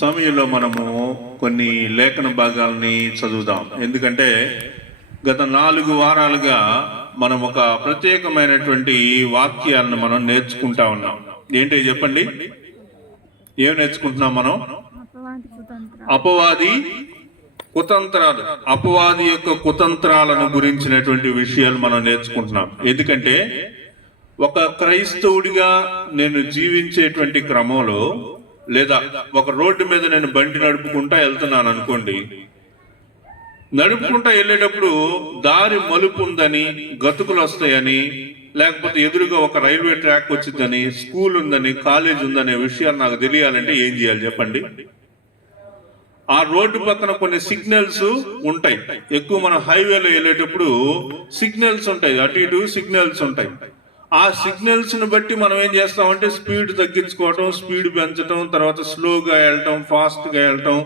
సమయంలో మనము కొన్ని లేఖన భాగాల్ని చదువుదాం. ఎందుకంటే గత 4 వారాలుగా మనం ఒక ప్రత్యేకమైనటువంటి వాక్యాలను మనం నేర్చుకుంటా ఉన్నాం. ఏంటో చెప్పండి, ఏం నేర్చుకుంటున్నాం మనం? అపవాది కుతంత్రాలు, అపవాది యొక్క కుతంత్రాలను గురించినటువంటి విషయాలు మనం నేర్చుకుంటున్నాం. ఎందుకంటే ఒక క్రైస్తవుడిగా నేను జీవించేటువంటి క్రమంలో, లేదా ఒక రోడ్డు మీద నేను బండి నడుపుకుంటా వెళ్తున్నాను అనుకోండి, నడుపుకుంటా వెళ్ళేటప్పుడు దారి మలుపు ఉందని, గతుకులు వస్తాయని, లేకపోతే ఎదురుగా ఒక రైల్వే ట్రాక్ వచ్చిందని, స్కూల్ ఉందని, కాలేజ్ ఉందనే విషయాలు నాకు తెలియాలంటే ఏం చేయాలి చెప్పండి? ఆ రోడ్డు పక్కన కొన్ని సిగ్నల్స్ ఉంటాయి. ఎక్కువ మన హైవేలో వెళ్ళేటప్పుడు సిగ్నల్స్ ఉంటాయి, అటు ఇటు సిగ్నల్స్ ఉంటాయి. ఆ సిగ్నల్స్ ని బట్టి మనం ఏం చేస్తామంటే స్పీడ్ తగ్గించుకోవటం, స్పీడ్ పెంచడం, తర్వాత స్లోగా వెళ్ళటం, ఫాస్ట్ గా వెళ్ళటం,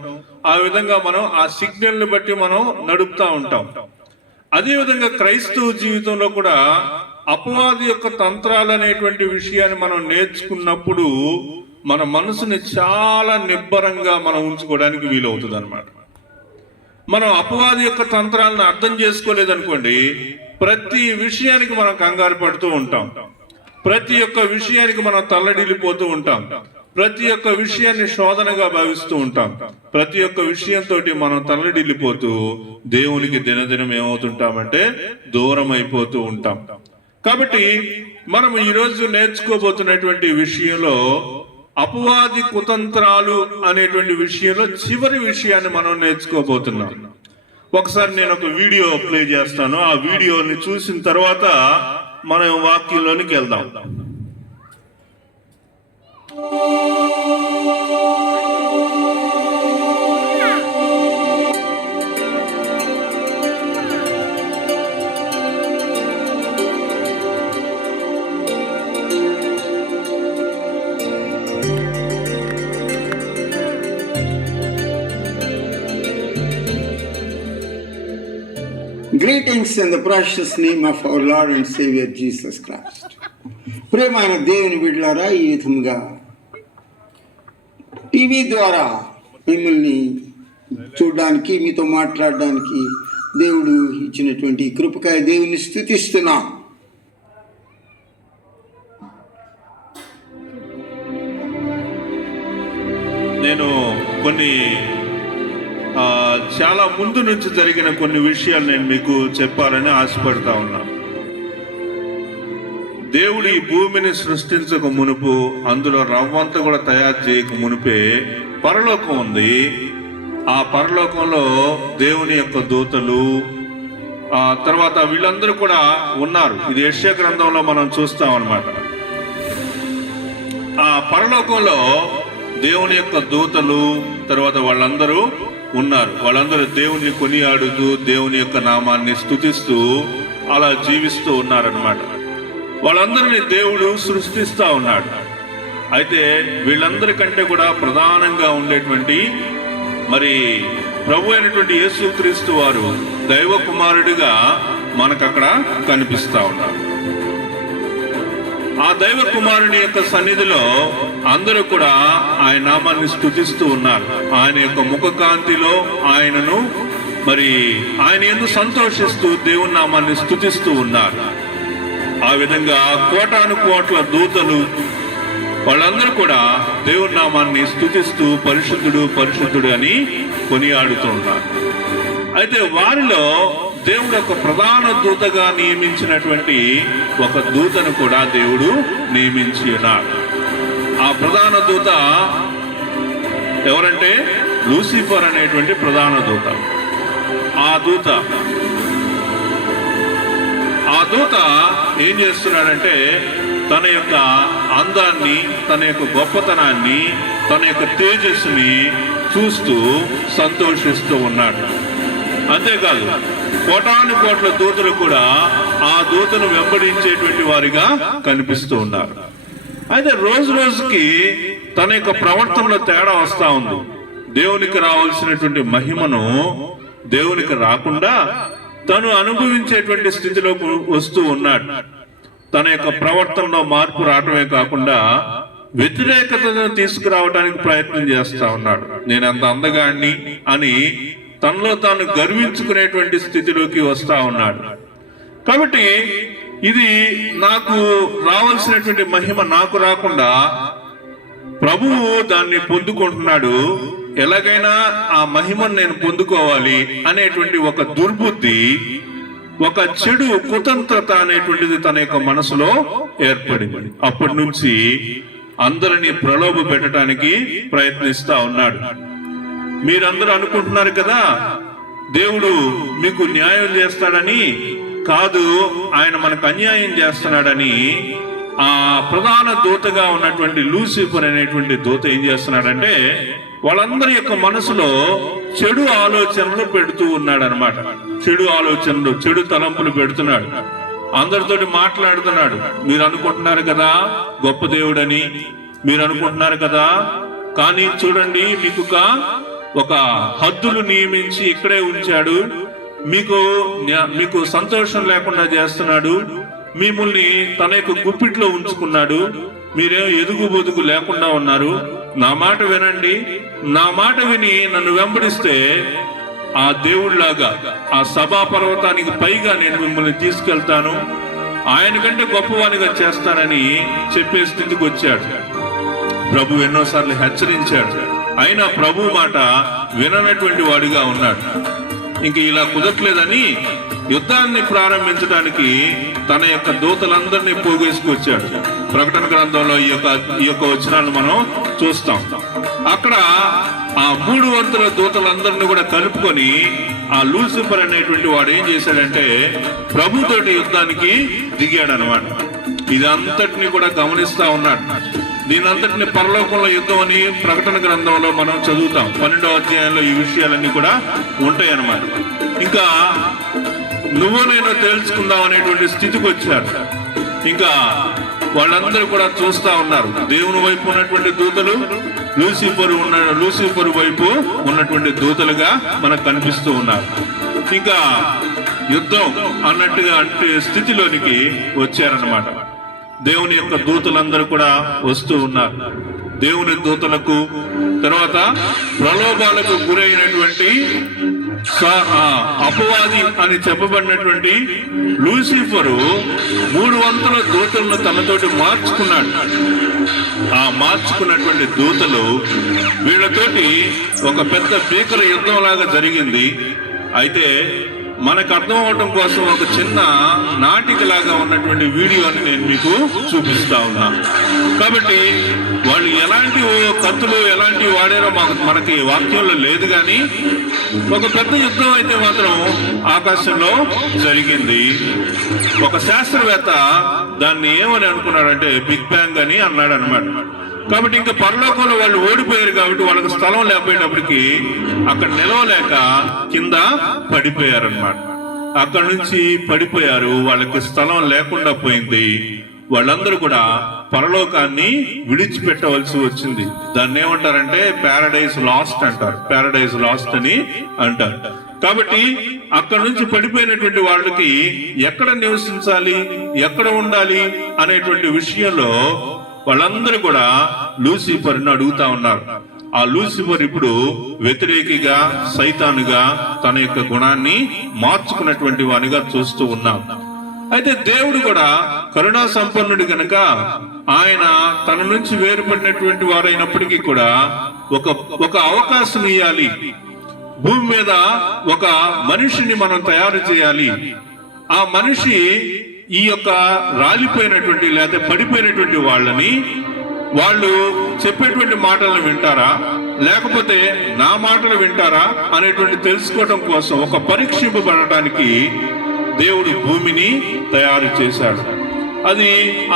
ఆ విధంగా మనం ఆ సిగ్నల్ ని బట్టి మనం నడుపుతా ఉంటాం. అదే విధంగా క్రైస్తవ జీవితంలో కూడా అపవాది యొక్క తంత్రాలు అనేటువంటి విషయాన్ని మనం నేర్చుకున్నప్పుడు మన మనసుని చాలా నిబ్బరంగా మనం ఉంచుకోవడానికి వీలవుతుంది అన్నమాట. మనం అపవాది యొక్క తంత్రాలను అర్థం చేసుకోలేదనుకోండి, ప్రతి విషయానికి మనం కంగారు పడుతూ ఉంటాం, ప్రతి ఒక్క విషయానికి మనం తల్లడిల్లిపోతూ ఉంటాం, ప్రతి ఒక్క విషయాన్ని శోధనగా భావిస్తూ ఉంటాం, ప్రతి ఒక్క విషయంతో మనం తల్లడిల్లిపోతూ దేవునికి దినదినం ఏమవుతుంటామంటే దూరం అయిపోతూ ఉంటాం. కాబట్టి మనం ఈరోజు నేర్చుకోబోతున్నటువంటి విషయంలో అపవాది కుతంత్రాలు అనేటువంటి విషయంలో చివరి విషయాన్ని మనం నేర్చుకోబోతున్నాం. ఒకసారి నేను ఒక వీడియో ప్లే చేస్తాను. ఆ వీడియోని చూసిన తర్వాత మనం వాక్యంలోనికి వెళ్దాం. Greetings in the precious name of our Lord and Savior Jesus Christ. ప్రియమైన దేవుని బిడ్డలారా, ఈ విధంగా టీవీ ద్వారా మిమ్మల్ని చూడడానికి, మీతో మాట్లాడడానికి దేవుడు ఇచ్చినటువంటి కృపకాయ దేవుని స్తుతిస్తున్నాం. నేను కొన్ని చాలా ముందు నుంచి జరిగిన కొన్ని విషయాలు నేను మీకు చెప్పాలని ఆశపడతా ఉన్నా. దేవుడు ఈ భూమిని సృష్టించక మునుపు, అందులో రవ్వంతా కూడా తయారు చేయక మునిపే పరలోకం ఉంది. ఆ పరలోకంలో దేవుని యొక్క దూతలు, ఆ తర్వాత వీళ్ళందరూ కూడా ఉన్నారు. ఇది యెషయా గ్రంథంలో మనం చూస్తాం అన్నమాట. ఆ పరలోకంలో దేవుని యొక్క దూతలు, తర్వాత వాళ్ళందరూ ఉన్నారు. వాళ్ళందరూ దేవుణ్ణి కొనియాడుతూ దేవుని యొక్క నామాన్ని స్తుతిస్తూ అలా జీవిస్తూ ఉన్నారనమాట. వాళ్ళందరినీ దేవుడు సృష్టిస్తూ ఉన్నాడు. అయితే వీళ్ళందరికంటే కూడా ప్రధానంగా ఉండేటువంటి మరి ప్రభు అయినటువంటి యేసుక్రీస్తు వారు దైవ కుమారుడిగా మనకు అక్కడ కనిపిస్తూ ఉన్నారు. ఆ దైవ కుమారుని యొక్క సన్నిధిలో అందరూ కూడా ఆయన నామాన్ని స్తుతిస్తూ ఉన్నారు. ఆయన యొక్క ముఖకాంతిలో ఆయనను మరి ఆయన ఎందుకు సంతోషిస్తూ దేవుని నామాన్ని స్తుతిస్తూ ఉన్నారు. ఆ విధంగా కోటాను కోట్ల దూతలు వాళ్ళందరూ కూడా దేవుని నామాన్ని స్తుతిస్తూ పరిశుద్ధుడు పరిశుద్ధుడు అని కొనియాడుతూ ఉన్నారు. అయితే వారిలో దేవుడు ఒక ప్రధాన దూతగా నియమించినటువంటి ఒక దూతను కూడా దేవుడు నియమించి ఉన్నాడు. ఆ ప్రధాన దూత ఎవరంటే లూసిఫర్ అనేటువంటి ప్రధాన దూత. ఆ దూత ఏం చేస్తున్నాడంటే తన యొక్క అందాన్ని, తన యొక్క గొప్పతనాన్ని, తన యొక్క తేజస్సుని చూస్తూ సంతోషిస్తూ ఉన్నాడు. అంతేకాదు కోటాను కోట్ల దూతలు కూడా ఆ దూతను వెంబడించేటువంటి వారిగా కనిపిస్తూ ఉన్నారు. అయితే రోజు రోజుకి తన యొక్క ప్రవర్తనలో తేడా వస్తా ఉంది. దేవునికి రావాల్సినటువంటి మహిమను దేవునికి రాకుండా తను అనుభవించేటువంటి స్థితిలోకి వస్తూ ఉన్నాడు. తన యొక్క ప్రవర్తనలో మార్పు రావటమే కాకుండా వ్యతిరేకతను తీసుకురావడానికి ప్రయత్నం చేస్తా ఉన్నాడు. నేను అంత అందగాడిని అని తనలో తాను గర్వించుకునేటువంటి స్థితిలోకి వస్తా ఉన్నాడు. కాబట్టి ఇది నాకు రావాల్సినటువంటి మహిమ నాకు రాకుండా ప్రభువు దాన్ని పొందుకుంటున్నాడు. ఎలాగైనా ఆ మహిమను నేను పొందుకోవాలి అనేటువంటి ఒక దుర్బుద్ధి, ఒక చెడు కుతంత్రత అనేటువంటిది తన యొక్క మనసులో ఏర్పడింది. అప్పటి నుంచి అందరినీ ప్రలోభ పెట్టడానికి ప్రయత్నిస్తా ఉన్నాడు. మీరందరూ అనుకుంటున్నారు కదా దేవుడు మీకు న్యాయం చేస్తాడని. కాదు, ఆయన మనకు అన్యాయం చేస్తున్నాడని ఆ ప్రధాన దూతగా ఉన్నటువంటి లూసిఫర్ అనేటువంటి దూత ఏం చేస్తున్నాడంటే వాళ్ళందరి యొక్క మనసులో చెడు ఆలోచనలు పెడుతూ ఉన్నాడు అనమాట. చెడు ఆలోచనలు, చెడు తలంపులు పెడుతున్నాడు. అందరితోటి మాట్లాడుతున్నాడు. మీరు అనుకుంటున్నారు కదా గొప్ప దేవుడని, మీరు అనుకుంటున్నారు కదా, కానీ చూడండి మీకు ఒక హద్దులు నియమించి ఇక్కడే ఉంచాడు. మీకు సంతోషం లేకుండా చేస్తున్నాడు. మిమ్మల్ని తన యొక్క గుప్పిట్లో ఉంచుకున్నాడు. మీరేం ఎదుగు బొదుగు లేకుండా ఉన్నారు. నా మాట వినండి. నా మాట విని నన్ను వెంబడిస్తే ఆ దేవుళ్లాగా ఆ సభా పర్వతానికి పైగా నేను మిమ్మల్ని తీసుకెళ్తాను, ఆయన కంటే గొప్పవానిగా చేస్తానని చెప్పే స్థితికి వచ్చాడు. ప్రభు ఎన్నోసార్లు హెచ్చరించాడు. అయినా ప్రభు మాట విననటువంటి వాడిగా ఉన్నాడు. ఇంక ఇలా కుదరట్లేదని యుద్ధాన్ని ప్రారంభించడానికి తన యొక్క దూతలందరినీ పోగేసుకొచ్చాడు. ప్రకటన గ్రంథంలో ఈ యొక్క వచనాలను మనం చూస్తాం. అక్కడ ఆ 300 దూతలందరినీ కూడా కలుపుకొని ఆ లూసిఫర్ అనేటువంటి వాడు ఏం చేశాడంటే ప్రభుతోటి యుద్ధానికి దిగాడు అనమాట. ఇదంతటిని కూడా గమనిస్తా ఉన్నాడు. దీనంతటిని పరలోకంలో యుద్ధం అని ప్రకటన గ్రంథంలో మనం చదువుతాం. 12వ అధ్యాయంలో ఈ విషయాలన్నీ కూడా ఉంటాయి అన్నమాట. ఇంకా నువ్వు నేను తెలుసుకుందాం అనేటువంటి స్థితికి వచ్చారు. ఇంకా వాళ్ళందరూ కూడా చూస్తా ఉన్నారు. దేవుని వైపు ఉన్నటువంటి దూతలు లూసిఫర్ వైపు ఉన్నటువంటి దూతలుగా మనకు కనిపిస్తూ ఉన్నారు. ఇంకా యుద్ధం అన్నట్టుగా అంటే స్థితిలోనికి వచ్చారనమాట. దేవుని యొక్క దూతలందరూ కూడా వస్తూ ఉన్నారు. దేవుని దూతలకు తర్వాత ప్రలోభాలకు గురైనటువంటి అపవాది అని చెప్పబడినటువంటి లూసిఫరు 300 దూతలను తనతోటి మార్చుకున్నాడు. ఆ మార్చుకున్నటువంటి దూతలు వీళ్ళతోటి ఒక పెద్ద భీకర యుద్ధం లాగా జరిగింది. అయితే మనకు అర్థం అవడం కోసం ఒక చిన్న నాటిక లాగా ఉన్నటువంటి వీడియోని నేను మీకు చూపిస్తా ఉన్నా. కాబట్టి వాళ్ళు ఎలాంటి కత్తులు ఎలాంటివి వాడారో మనకి వాక్యంలో లేదు, కానీ ఒక పెద్ద యుద్ధం అయితే మాత్రం ఆకాశంలో జరిగింది. ఒక శాస్త్రవేత్త దాన్ని ఏమని అనుకున్నాడంటే బిగ్ బ్యాంగ్ అని అన్నాడు అనమాట. కాబట్టి ఇంకా పరలోకంలో వాళ్ళు ఓడిపోయారు కాబట్టి వాళ్ళకి స్థలం లేకపోయేటప్పటికి అక్కడ నిలవలేక కింద పడిపోయారు అనమాట. అక్కడ నుంచి పడిపోయారు. వాళ్ళకి స్థలం లేకుండా పోయింది. వాళ్ళందరూ కూడా పరలోకాన్ని విడిచిపెట్టవలసి వచ్చింది. దాన్ని ఏమంటారంటే ప్యారడైజ్ లాస్ట్ అంటారు. ప్యారడైజ్ లాస్ట్ అని అంటారు. కాబట్టి అక్కడ నుంచి పడిపోయినటువంటి వాళ్ళకి ఎక్కడ నివసించాలి, ఎక్కడ ఉండాలి అనేటువంటి విషయంలో వాళ్ళందరూ కూడా లూసిఫర్ని అడుగుతా ఉన్నారు. ఆ లూసిఫర్ ఇప్పుడు వ్యతిరేకిగా సైతానుగా తన యొక్క గుణాన్ని మార్చుకున్నటువంటి వానిగా చూస్తూ ఉన్నాం. అయితే దేవుడు కూడా కరుణా సంపన్నుడు గనక ఆయన తన నుంచి వేరుపడినటువంటి వారైనప్పటికీ కూడా ఒక అవకాశం ఇవ్వాలి. భూమి మీద ఒక మనిషిని మనం తయారు చేయాలి. ఆ మనిషి ఈ యొక్క రాలిపోయినటువంటి లేదా పడిపోయినటువంటి వాళ్ళని వాళ్ళు చెప్పేటువంటి మాటలను వింటారా, లేకపోతే నా మాటలు వింటారా అనేటువంటి తెలుసుకోవడం కోసం ఒక పరీక్షింపబడటానికి దేవుడు భూమిని తయారు చేశాడు. అది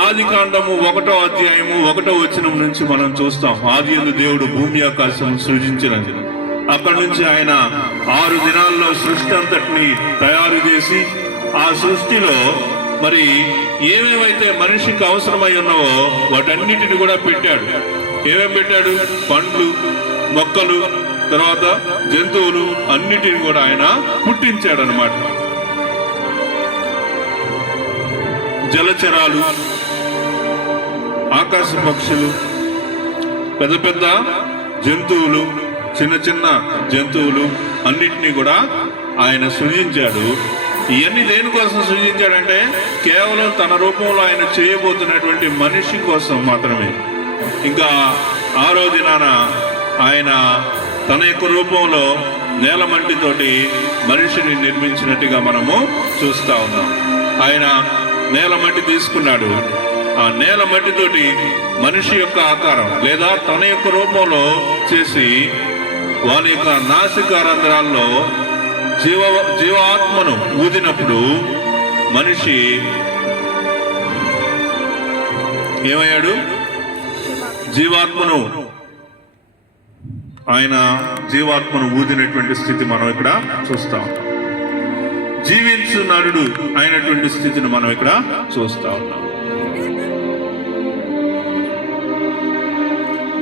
ఆదికాండము 1వ అధ్యాయము 1వ వచనం నుంచి మనం చూస్తాం. ఆదియందు దేవుడు భూమి ఆకాశం సృజించినది. అక్కడి నుంచి ఆయన 6 దినాల్లో సృష్టి అంతటిని తయారు చేసి ఆ సృష్టిలో మరి ఏమేమైతే మనిషికి అవసరమై ఉన్నావో వాటన్నిటిని కూడా పెట్టాడు. ఏమేమి పెట్టాడు? పండ్లు, మొక్కలు, తర్వాత జంతువులు అన్నిటిని కూడా ఆయన పుట్టించాడు అన్నమాట. జలచరాలు, ఆకాశ పక్షులు, పెద్ద పెద్ద జంతువులు, చిన్న చిన్న జంతువులు అన్నిటినీ కూడా ఆయన సృజించాడు. ఇవన్నీ దేనికోసం సృజించాడంటే కేవలం తన రూపంలో ఆయన చేయబోతున్నటువంటి మనిషి కోసం మాత్రమే. ఇంకా ఆ రోజున ఆయన తన యొక్క రూపంలో నేలమట్టితోటి మనిషిని నిర్మించినట్టుగా మనము చూస్తా ఉన్నాం. ఆయన నేలమట్టి తీసుకున్నాడు. ఆ నేలమట్టితోటి మనిషి యొక్క ఆకారం లేదా తన యొక్క రూపంలో చేసి వాని యొక్క నాసికారంధ్రాల్లో జీవాత్మను ఊదినప్పుడు మనిషి ఏమయ్యాడు? జీవాత్మను ఊదినటువంటి స్థితి మనం ఇక్కడ చూస్తాం. జీవించు నరుడు అయినటువంటి స్థితిని మనం ఇక్కడ చూస్తా ఉన్నాం.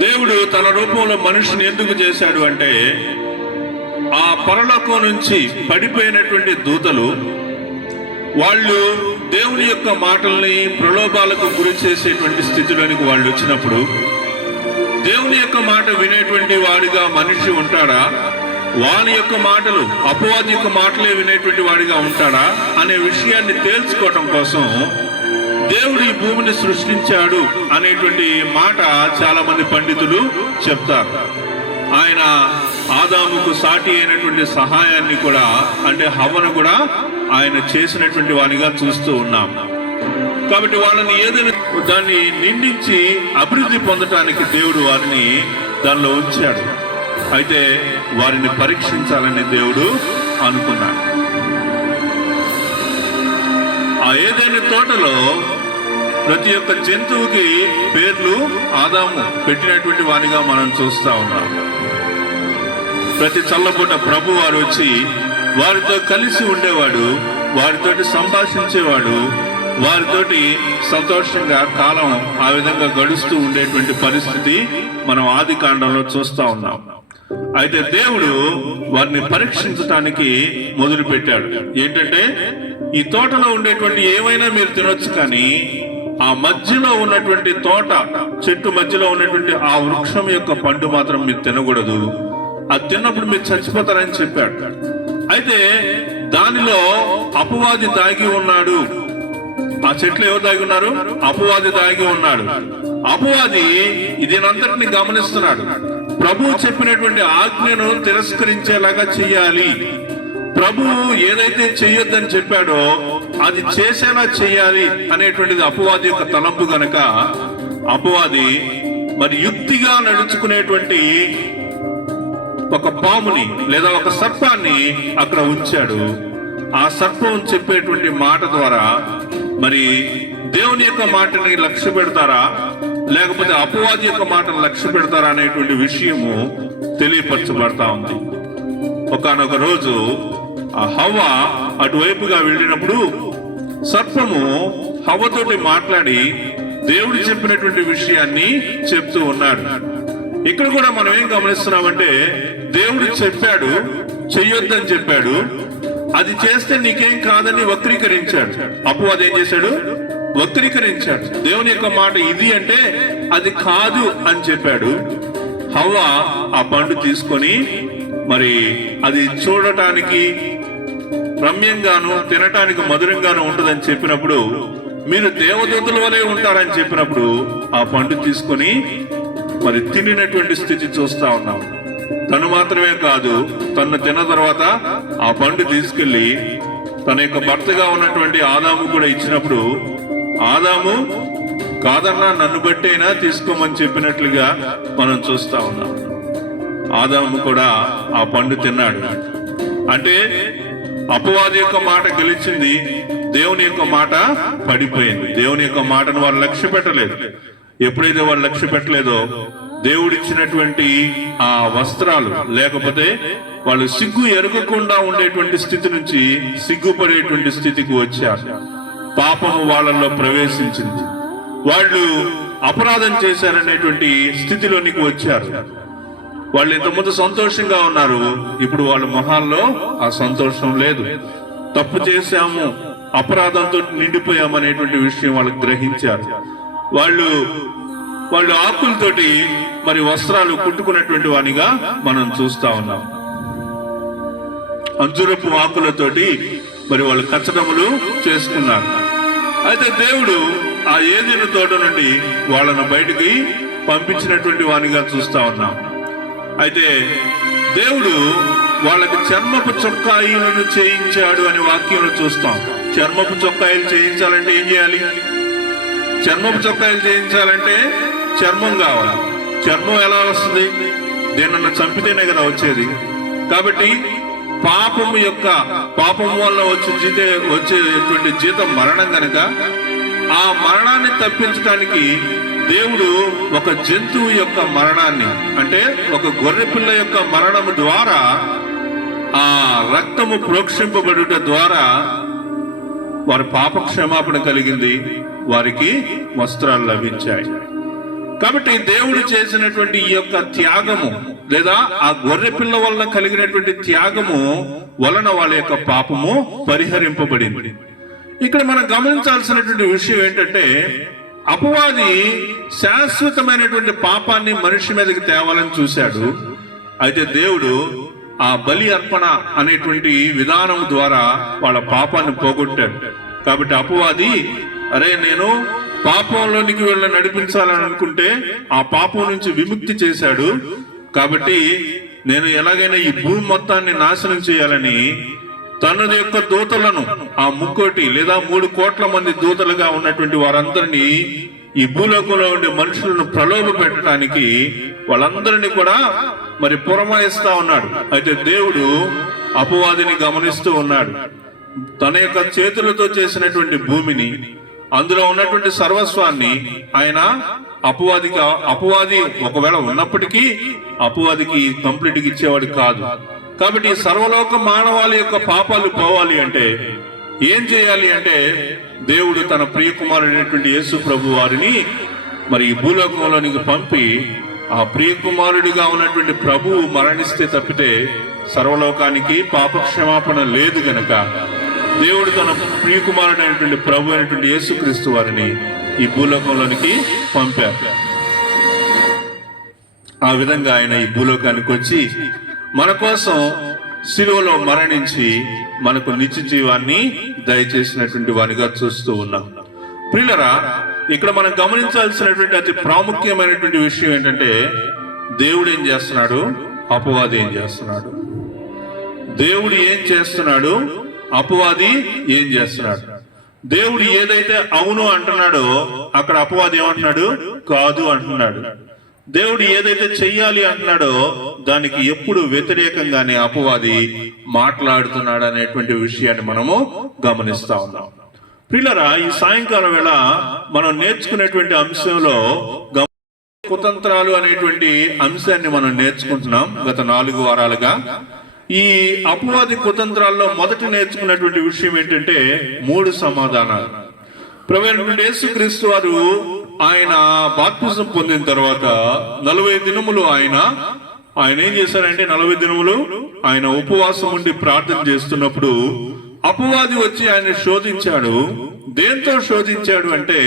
దేవుడు తన రూపంలో మనిషిని ఎందుకు చేశాడు అంటే ఆ పరలోకం నుంచి పడిపోయినటువంటి దూతలు వాళ్ళు దేవుని యొక్క మాటల్ని ప్రలోభాలకు గురి చేసేటువంటి స్థితిలోనికి వాళ్ళు వచ్చినప్పుడు దేవుని యొక్క మాట వినేటువంటి వాడిగా మనిషి ఉంటాడా, వాని యొక్క మాటలు అపవాది యొక్క మాటలే వినేటువంటి వాడిగా ఉంటాడా అనే విషయాన్ని తేల్చుకోవటం కోసం దేవుడు ఈ భూమిని సృష్టించాడు అనేటువంటి మాట చాలా మంది పండితులు చెప్తారు. ఆయన ఆదాముకు సాటి అయినటువంటి సహాయాన్ని కూడా అంటే హవ్వను కూడా ఆయన చేసినటువంటి వానిగా చూస్తూ ఉన్నాం. కాబట్టి వాళ్ళని ఏదైనా దాన్ని నిండించి అభివృద్ధి పొందటానికి దేవుడు వారిని దానిలో ఉంచాడు. అయితే వారిని పరీక్షించాలని దేవుడు అనుకున్నాడు. ఆ ఏదైనా తోటలో ప్రతి ఒక్క జంతువుకి పేర్లు ఆదాము పెట్టినటువంటి వానిగా మనం చూస్తా ఉన్నాం. ప్రతి చల్లపూట ప్రభు వారు వచ్చి వారితో కలిసి ఉండేవాడు, వారితోటి సంభాషించేవాడు, వారితోటి సంతోషంగా కాలం ఆ విధంగా గడుస్తూ ఉండేటువంటి పరిస్థితి మనం ఆది కాండంలో చూస్తా ఉన్నాం. అయితే దేవుడు వారిని పరీక్షించటానికి మొదలు పెట్టాడు. ఏంటంటే ఈ తోటలో ఉండేటువంటి ఏమైనా మీరు తినొచ్చు, కానీ ఆ మధ్యలో ఉన్నటువంటి తోట చెట్టు మధ్యలో ఉన్నటువంటి ఆ వృక్షం యొక్క పండు మాత్రం మీరు తినకూడదు, అది తిన్నప్పుడు మీరు చచ్చిపోతారని చెప్పాడు. అయితే దానిలో అపవాది దాగి ఉన్నాడు. ఆ చెట్లు ఎవరు దాగి ఉన్నారు? అపవాది దాగి ఉన్నాడు. అపవాది దీనంతటిని గమనిస్తున్నాడు. ప్రభువు చెప్పినటువంటి ఆజ్ఞను తిరస్కరించేలాగా చెయ్యాలి, ప్రభువు ఏదైతే చెయ్యొద్దని చెప్పాడో అది చేసేలా చెయ్యాలి అనేటువంటిది అపవాది యొక్క తలంపు గనక అపవాది మరి యుక్తిగా నడుచుకునేటువంటి ఒక పాముని లేదా ఒక సర్పాన్ని అక్కడ ఉంచాడు. ఆ సర్పం చెప్పేటువంటి మాట ద్వారా మరి దేవుని యొక్క మాటని లక్ష్య పెడతారా లేకపోతే అపవాది యొక్క మాటను లక్ష్య పెడతారా అనేటువంటి విషయము తెలియపరచబడతా ఉంది. ఒకానొక రోజు ఆ హవ్వ అటువైపుగా వెళ్ళినప్పుడు సర్పము హవ్వతోటి మాట్లాడి దేవుడు చెప్పినటువంటి విషయాన్ని చెప్తూ ఉన్నాడు. ఇక్కడ కూడా మనం ఏం గమనిస్తున్నామంటే దేవుడు చెప్పాడు, చెయ్యొద్దని చెప్పాడు, అది చేస్తే నీకేం కాదని వక్రీకరించాడు. అపవాది ఏం చేశాడు? వక్రీకరించాడు. దేవుని యొక్క మాట ఇది అంటే అది కాదు అని చెప్పాడు. హవ్వ ఆ పండు తీసుకొని మరి అది చూడటానికి రమ్యంగాను తినటానికి మధురంగాను ఉంటుందని చెప్పినప్పుడు, మీరు దేవదూతల వలె ఉంటారని చెప్పినప్పుడు ఆ పండు తీసుకొని మరి తినినటువంటి స్థితి చూస్తా ఉన్నాం. తను మాత్రమే కాదు, తను తిన్న తర్వాత ఆ పండు తీసుకెళ్లి తన యొక్క భర్తగా ఉన్నటువంటి ఆదాము కూడా ఇచ్చినప్పుడు ఆదాము కాదన్నా నన్ను బట్టైనా తీసుకోమని చెప్పినట్లుగా మనం చూస్తా ఉన్నాం. ఆదాము కూడా ఆ పండు తిన్నాడు. అంటే అపవాది యొక్క మాట గెలిచింది, దేవుని యొక్క మాట పడిపోయింది. దేవుని యొక్క మాటను వాళ్ళు లక్ష్య పెట్టలేదు. ఎప్పుడైతే వాళ్ళు లక్ష్య పెట్టలేదో దేవుడిచ్చినటువంటి ఆ వస్త్రాలు లేకపోతే వాళ్ళు సిగ్గు ఎరగకుండా ఉండేటువంటి స్థితి నుంచి సిగ్గుపడేటువంటి స్థితికి వచ్చారు. పాపము వాళ్ళల్లో ప్రవేశించింది. వాళ్ళు అపరాధం చేశారనేటువంటి స్థితిలోనికి వచ్చారు. వాళ్ళు ఇంతకుముందు సంతోషంగా ఉన్నారు, ఇప్పుడు వాళ్ళ మొహాల్లో ఆ సంతోషం లేదు. తప్పు చేశాము, అపరాధంతో నిండిపోయామనేటువంటి విషయం వాళ్ళకి గ్రహించారు. వాళ్ళు వాళ్ళు ఆకులతోటి మరి వస్త్రాలు కుట్టుకున్నటువంటి వానిగా మనం చూస్తా ఉన్నాం. అంజురపు ఆకులతోటి మరి వాళ్ళు కచ్చడములు చేసుకున్నారు. అయితే దేవుడు ఆ ఏదెను తోట నుండి వాళ్ళను బయటికి పంపించినటువంటి వానిగా చూస్తా ఉన్నాం. అయితే దేవుడు వాళ్ళకి చర్మపు చొక్కాయిలను చేయించాడు అనే వాక్యంలో చూస్తాం. చర్మపు చొక్కాయిలు చేయించాలంటే ఏం చేయాలి? చర్మపు చొక్కాయిలు చేయించాలంటే చర్మం కావాలి. చర్మం ఎలా వస్తుంది? దేనన్నా చంపితేనే కదా వచ్చేది. కాబట్టి పాపం వల్ల వచ్చేటువంటి జీతం మరణం కనుక ఆ మరణాన్ని తప్పించడానికి దేవుడు ఒక జంతువు యొక్క మరణాన్ని, అంటే ఒక గొర్రె పిల్ల యొక్క మరణము ద్వారా ఆ రక్తము ప్రోక్షింపబడుట ద్వారా వారి పాప క్షమాపణ కలిగింది, వారికి వస్త్రాలు లభించాయి. కాబట్టి దేవుడు చేసినటువంటి ఈ యొక్క త్యాగము లేదా ఆ గొర్రె పిల్ల వలన కలిగినటువంటి త్యాగము వలన వాళ్ళ యొక్క పాపము పరిహరింపబడింది. ఇక్కడ మనం గమనించాల్సినటువంటి విషయం ఏంటంటే, అపవాది శాశ్వతమైనటువంటి పాపాన్ని మనిషి మీదకి తేవాలని చూశాడు. అయితే దేవుడు ఆ బలి అర్పణ అనేటువంటి విధానం ద్వారా వాళ్ళ పాపాన్ని పోగొట్టాడు. కాబట్టి అపవాది నేను పాపంలోనికి వెళ్ళి నడిపించాలని అనుకుంటే ఆ పాపం నుంచి విముక్తి చేశాడు. కాబట్టి నేను ఎలాగైనా ఈ భూమి మొత్తాన్ని నాశనం చేయాలని తన యొక్క దూతలను, ఆ 3 లేదా 3 కోట్ల మంది దూతలుగా ఉన్నటువంటి వారందరినీ ఈ భూలోకంలో ఉండే మనుషులను ప్రలోభ పెట్టడానికి వాళ్ళందరినీ కూడా మరి పురమాయిస్తా ఉన్నాడు. అయితే దేవుడు అపవాదిని గమనిస్తూ ఉన్నాడు. తన యొక్క చేతులతో చేసినటువంటి భూమిని, అందులో ఉన్నటువంటి సర్వస్వాన్ని ఆయన అపవాది ఒకవేళ ఉన్నప్పటికీ అపవాదికి కంప్లీట్ గా ఇచ్చేవాడు కాదు. కాబట్టి సర్వలోక మానవాళి యొక్క పాపాలు పోవాలి అంటే ఏం చేయాలి అంటే, దేవుడు తన ప్రియ కుమారుడైనటువంటి యేసు ప్రభు వారిని మరి ఈ భూలోకంలోనికి పంపి ఆ ప్రియ కుమారుడిగా ఉన్నటువంటి ప్రభువు మరణిస్తే తప్పితే సర్వలోకానికి పాప క్షమాపణ లేదు గనక దేవుడు తన ప్రియ కుమారుడైనటువంటి ప్రభు అయినటువంటి యేసుక్రీస్తు వారిని ఈ భూలోకంలోనికి పంపారు. ఆ విధంగా ఆయన ఈ భూలోకానికి వచ్చి మన కోసం శిలువలో మరణించి మనకు నిత్య జీవాన్ని దయచేసినటువంటి వారిగా చూస్తూ ఉన్నాం. ప్రియులరా, ఇక్కడ మనం గమనించాల్సినటువంటి అతి ప్రాముఖ్యమైనటువంటి విషయం ఏంటంటే, దేవుడు ఏం చేస్తున్నాడు, అపవాది ఏం చేస్తున్నాడు. దేవుడు ఏం చేస్తున్నాడు, అపవాది ఏం చేస్తున్నాడు. దేవుడు ఏదైతే అవును అంటున్నాడో అక్కడ అపవాది ఏమంటున్నాడు, కాదు అంటున్నాడు. దేవుడు ఏదైతే చెయ్యాలి అంటున్నాడో దానికి ఎప్పుడు వ్యతిరేకంగానే అపవాది మాట్లాడుతున్నాడు అనేటువంటి విషయాన్ని మనము గమనిస్తా ఉన్నాం. ప్రియులరా, ఈ సాయంకాలం వేళ మనం నేర్చుకునేటువంటి అంశంలో కుతంత్రాలు అనేటువంటి అంశాన్ని మనం నేర్చుకుంటున్నాం గత 4 వారాలుగా. ఈ అపవాది కుతంత్రాల్లో మొదట నేర్చుకున్నటువంటి విషయం ఏంటంటే 3 సమాధానాలు. ప్రభువైనటువంటి యేసుక్రీస్తు వారు ఆయన బాప్తిజం పొందిన తర్వాత 40 దినములు ఆయన ఏం చేశారంటే 40 దినములు ఆయన ఉపవాసం ఉండి ప్రార్థన చేస్తున్నప్పుడు అపవాది వచ్చి ఆయన శోధించాడు. దేంతో శోధించాడు అంటే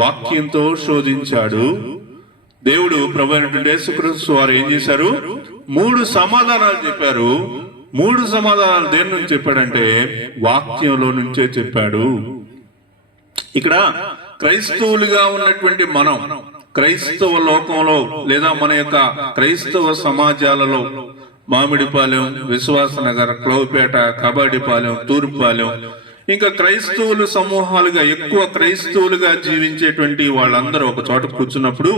వాక్యంతో శోధించాడు. దేవుడు ప్రభువైనటువంటి యేసుక్రీస్తు వారు ఏం చేశారు, 3 సమాధానాలు చెప్పారు. 3 సమాధానాలు దేని నుంచి చెప్పాడంటే వాక్యంలో నుంచే చెప్పాడు. ఇక్కడ క్రైస్తవులుగా ఉన్నటువంటి మనం క్రైస్తవ లోకంలో లేదా మన యొక్క క్రైస్తవ సమాజాలలో మామిడిపాలెం, విశ్వాసనగర్, క్లౌపేట, కబాడిపాలెం, తూర్పుపాలెం, ఇంకా క్రైస్తవులు సమూహాలుగా ఎక్కువ క్రైస్తవులుగా జీవించేటువంటి వాళ్ళందరూ ఒక చోట కూర్చున్నప్పుడు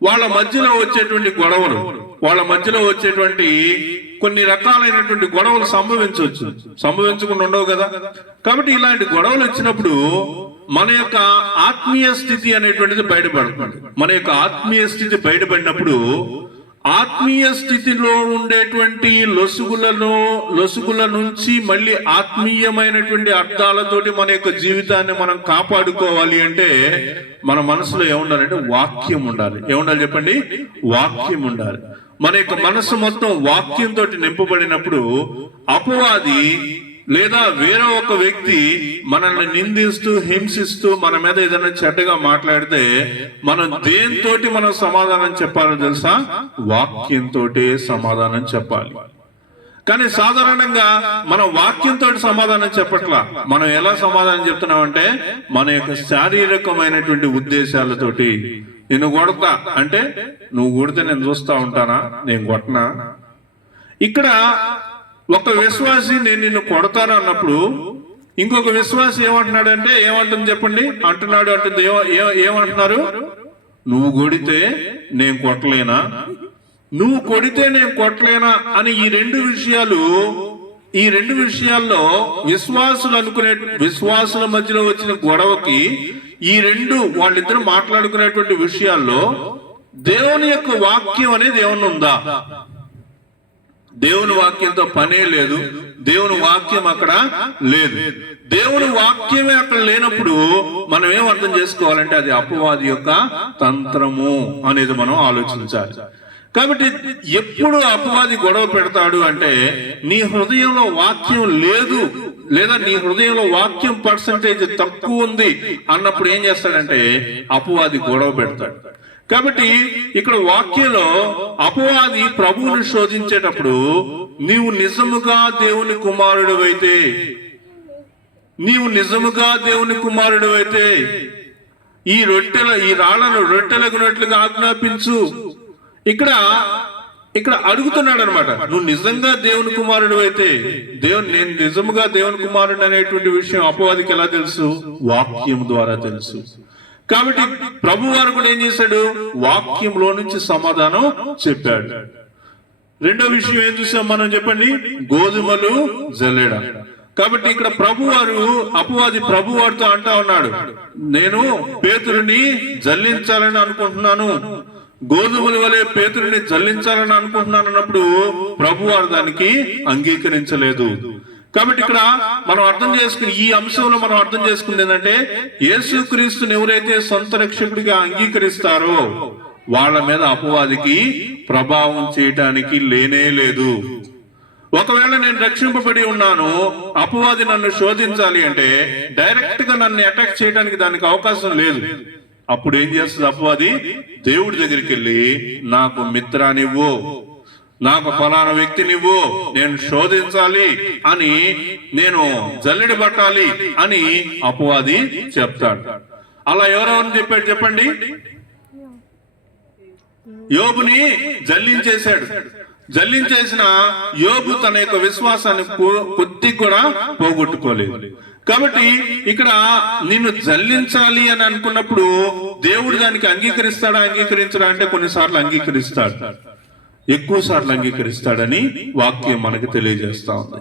వాళ్ళ మధ్యలో వచ్చేటువంటి గొడవలు, వాళ్ళ మధ్యలో వచ్చేటువంటి కొన్ని రకాలైనటువంటి గొడవలు సంభవించకుండా ఉండవు కదా. కాబట్టి ఇలాంటి గొడవలు వచ్చినప్పుడు మన యొక్క ఆత్మీయ స్థితి అనేటువంటిది బయటపడుతుంది. మన యొక్క ఆత్మీయ స్థితి బయటపడినప్పుడు ఆత్మీయ స్థితిలో ఉండేటువంటి లొసుగుల నుంచి మళ్ళీ ఆత్మీయమైనటువంటి అర్థాలతోటి మన యొక్క జీవితాన్ని మనం కాపాడుకోవాలి అంటే మన మనసులో ఏముండాలంటే వాక్యం ఉండాలి. ఏముండాలి చెప్పండి, వాక్యం ఉండాలి. మన యొక్క మనసు మొత్తం వాక్యంతో నింపబడినప్పుడు అపవాది లేదా వేరే ఒక వ్యక్తి మనల్ని నిందిస్తూ హింసిస్తూ మన మీద ఏదైనా చెడ్డగా మాట్లాడితే మనం దేనితోటి మనం సమాధానం చెప్పాలో తెలుసా? వాక్యంతో సమాధానం చెప్పాలి. కానీ సాధారణంగా మనం వాక్యంతో సమాధానం చెప్పట్లా. మనం ఎలా సమాధానం చెప్తున్నామంటే మన యొక్క శారీరకమైనటువంటి ఉద్దేశాలతోటి. నేను కొడతా అంటే నువ్వు కొడితే నేను చూస్తా ఉంటానా, నేను కొట్టనా? ఇక్కడ ఒక విశ్వాసి నేను నిన్ను కొడతాను అన్నప్పుడు ఇంకొక విశ్వాసి ఏమంటున్నాడంటే, ఏమంటుంది చెప్పండి? అంటున్నాడు అంటుంది ఏమంటున్నారు? నువ్వు కొడితే నేను కొట్టలేనా, నువ్వు కొడితే నేను కొట్టలేనా అని ఈ రెండు విషయాల్లో విశ్వాసుల మధ్యలో వచ్చిన గొడవకి వాళ్ళిద్దరు మాట్లాడుకునేటువంటి విషయాల్లో దేవుని యొక్క వాక్యం అనేది ఏమన్నా ఉందా? దేవుని వాక్యంతో పనే లేదు. దేవుని వాక్యం అక్కడ లేదు. దేవుని వాక్యమే అక్కడ లేనప్పుడు మనం ఏం అర్థం చేసుకోవాలంటే అది అపవాది యొక్క తంత్రము అనేది మనం ఆలోచించాలి. కాబట్టి ఎప్పుడు అపవాది గొడవ పెడతాడు అంటే నీ హృదయంలో వాక్యం లేదు, లేదా నీ హృదయంలో వాక్యం పర్సంటేజ్ తక్కువ ఉంది అన్నప్పుడు ఏం చేస్తాడంటే అపవాది గొడవ పెడతాడు. కాబట్టి ఇక్కడ వాక్యంలో అపవాది ప్రభువును శోధించేటప్పుడు నీవు నిజముగా దేవుని కుమారుడు అయితే ఈ రాళ్లను రొట్టెలగునట్లుగా ఆజ్ఞాపించు. ఇక్కడ అడుగుతున్నాడు అనమాట, నువ్వు నిజంగా దేవుని కుమారుడు అయితే నేను నిజముగా దేవుని కుమారుడు అనేటువంటి విషయం అపవాదికి ఎలా తెలుసు? వాక్యం ద్వారా తెలుసు. కాబట్టి ప్రభు వారు కూడా ఏం చేశాడు? వాక్యంలో నుంచి సమాధానం చెప్పాడు. రెండో విషయం ఏం చూసాం మనం చెప్పండి? గోధుమలు జల్లెడ. కాబట్టి ఇక్కడ అపవాది ప్రభు వారితో అంటా ఉన్నాడు, నేను పేతురుని జల్లించాలని అనుకుంటున్నాను, గోధుమల వలె పేతురుని జల్లించాలని అనుకుంటున్నాను అన్నప్పుడు ప్రభు వారు దానికి అంగీకరించలేదు. కాబట్టి ఇక్కడ మనం ఈ అంశంలో మనం అర్థం చేసుకుంది ఏంటంటే యేసుక్రీస్తుని ఎవరైతే సొంత రక్షకుడిగా అంగీకరిస్తారో వాళ్ళ మీద అపవాదికి ప్రభావం చేయటానికి లేనే లేదు. ఒకవేళ నేను రక్షింపబడి ఉన్నాను, అపవాది నన్ను శోధించాలి అంటే డైరెక్ట్ గా నన్ను అటాక్ చేయడానికి దానికి అవకాశం లేదు. అప్పుడు ఏం చేస్తుంది అపవాది? దేవుడి దగ్గరికి వెళ్ళి నాకు మిత్రానివ్వు, నాకు ఫలానా వ్యక్తినివ్వు, నేను శోధించాలి అని, నేను జల్లెడ పట్టాలి అని అపవాది చెప్తాడు. అలా ఎవరెవరిని చెప్పాడు చెప్పండి? యోబుని జల్లించేశాడు. జల్లించేసిన యోబు తన యొక్క విశ్వాసాన్ని కొద్ది కూడా పోగొట్టుకోలేదు. కాబట్టి ఇక్కడ నిన్ను జల్లించాలి అని అనుకున్నప్పుడు దేవుడు దానికి అంగీకరించడా అంటే కొన్నిసార్లు అంగీకరిస్తాడు, ఎక్కువ సార్లు అంగీకరిస్తాడని వాక్యం మనకి తెలియజేస్తా ఉంది.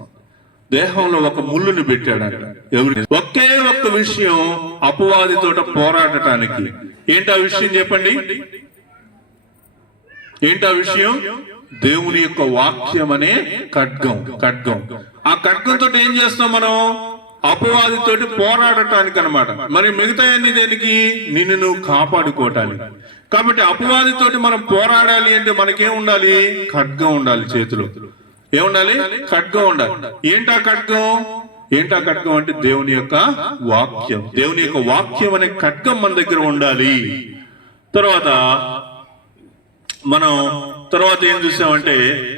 దేహంలో ఒక ముళ్ళుని పెట్టాడంట. ఒకే ఒక్క విషయం అపవాదితో పోరాడటానికి. ఏంటా విషయం చెప్పండి? ఏంటా విషయం? దేవుని యొక్క వాక్యం అనే ఖడ్గం. ఆ ఖడ్గంతో ఏం చేస్తాం మనం? అపవాదితోటి పోరాడటానికి అన్నమాట. మరి మిగతా అన్ని దేనికి? నిన్ను నువ్వు కాపాడుకోవటానికి. కాబట్టి అపవాదితోటి మనం పోరాడాలి అంటే మనకేం ఉండాలి? ఖడ్గం ఉండాలి చేతిలో. ఏముండాలి? ఖడ్గం ఉండాలి. ఏంటా ఖడ్గం అంటే దేవుని యొక్క వాక్యం. దేవుని యొక్క వాక్యం అనే ఖడ్గం మన దగ్గర ఉండాలి. తర్వాత ఏం చూసామంటే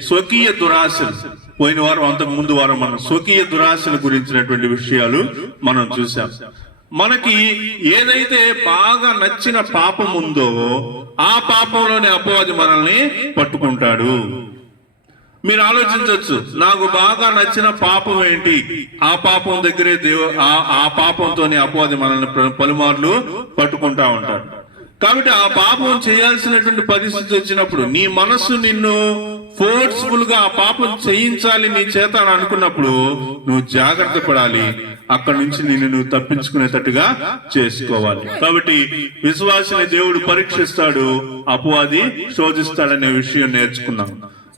స్వకీయ దురాశలు. పోయిన వారం, అంతకు ముందు వారం మనం స్వకీయ దురాశల గురించినటువంటి విషయాలు మనం చూసాం. మనకి ఏదైతే బాగా నచ్చిన పాపం ఉందో ఆ పాపంలోనే అపవాది మనల్ని పట్టుకుంటాడు. మీరు ఆలోచించవచ్చు, నాకు బాగా నచ్చిన పాపం ఏంటి? ఆ పాపం దగ్గరే ఆ పాపంతోనే అపవాది మనల్ని పలుమార్లు పట్టుకుంటా ఉంటాడు. కాబట్టి ఆ పాపం చేయాల్సినటువంటి పరిస్థితి వచ్చినప్పుడు నీ మనస్సు నిన్ను ఫోర్స్ఫుల్ గా ఆ పాపం చేయించాలి నీ చేత అని అనుకున్నప్పుడు నువ్వు జాగ్రత్త పడాలి. అక్కడి నుంచి నువ్వు తప్పించుకునేటట్టుగా చేసుకోవాలి. కాబట్టి విశ్వాసిని దేవుడు పరీక్షిస్తాడు, అపవాది శోధిస్తాడనే విషయం నేర్చుకున్నాం.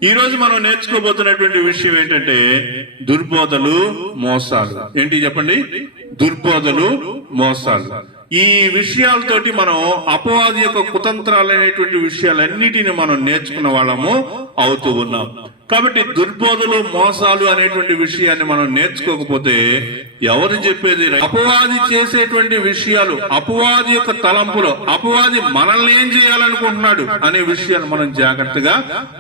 ఈ రోజు మనం నేర్చుకోబోతున్నటువంటి విషయం ఏంటంటే దుర్బోధలు, మోసాలు. ఏంటి చెప్పండి? దుర్బోధలు, మోసాలు. ఈ విషయాలతోటి మనం అపవాది యొక్క కుతంత్రాలనేటువంటి విషయాలన్నిటిని మనం నేర్చుకున్న వాళ్ళము అవుతూ ఉన్నాం. కాబట్టి దుర్బోధలు, మోసాలు అనేటువంటి విషయాన్ని మనం నేర్చుకోకపోతే ఎవరు చెప్పేది? అపవాది చేసేటువంటి విషయాలు, అపవాది యొక్క తలంపులు, అపవాది మనల్ని ఏం చేయాలనుకుంటున్నాడు అనే విషయాలు మనం జాగ్రత్తగా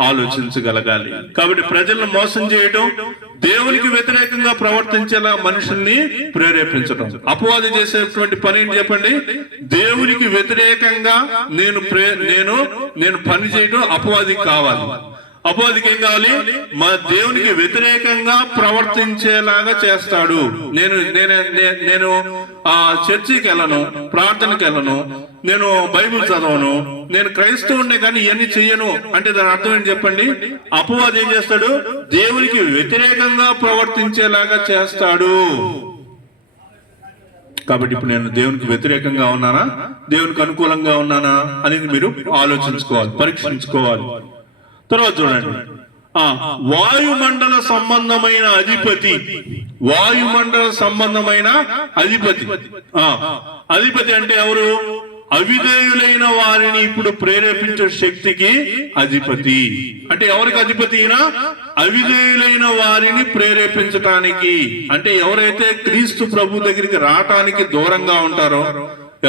ఆలోచించగలగాలి. కాబట్టి ప్రజలను మోసం చేయడం, దేవునికి వ్యతిరేకంగా ప్రవర్తించేలా మనుషుల్ని ప్రేరేపించడం. అపవాది చేసేటువంటి పని ఏంటి చెప్పండి? దేవునికి వ్యతిరేకంగా నేను పని చేయడం అపవాదికి కావాలి. అపవాదికి ఏం కావాలి? మా దేవునికి వ్యతిరేకంగా ప్రవర్తించేలాగా చేస్తాడు. నేను చర్చికి వెళ్ళను, ప్రార్థనకి వెళ్ళను, నేను బైబిల్ చదవను, నేను క్రైస్తవుడినే కానీ ఇవన్నీ చెయ్యను అంటే దాని అర్థం ఏంటి చెప్పండి? అపవాది ఏం చేస్తాడు? దేవునికి వ్యతిరేకంగా ప్రవర్తించేలాగా చేస్తాడు. కాబట్టి ఇప్పుడు నేను దేవునికి వ్యతిరేకంగా ఉన్నానా, దేవునికి అనుకూలంగా ఉన్నానా అనేది మీరు ఆలోచించుకోవాలి, పరీక్షించుకోవాలి. తర్వాత చూడండి, వాయుమండల సంబంధమైన అధిపతి. వాయుమండల సంబంధమైన అధిపతి. అధిపతి అంటే ఎవరు? అవిధేయులైన వారిని ఇప్పుడు ప్రేరేపించే శక్తికి అధిపతి. అంటే ఎవరికి అధిపతి? అవిధేయులైన వారిని ప్రేరేపించటానికి. అంటే ఎవరైతే క్రీస్తు ప్రభు దగ్గరికి రావటానికి దూరంగా ఉంటారో,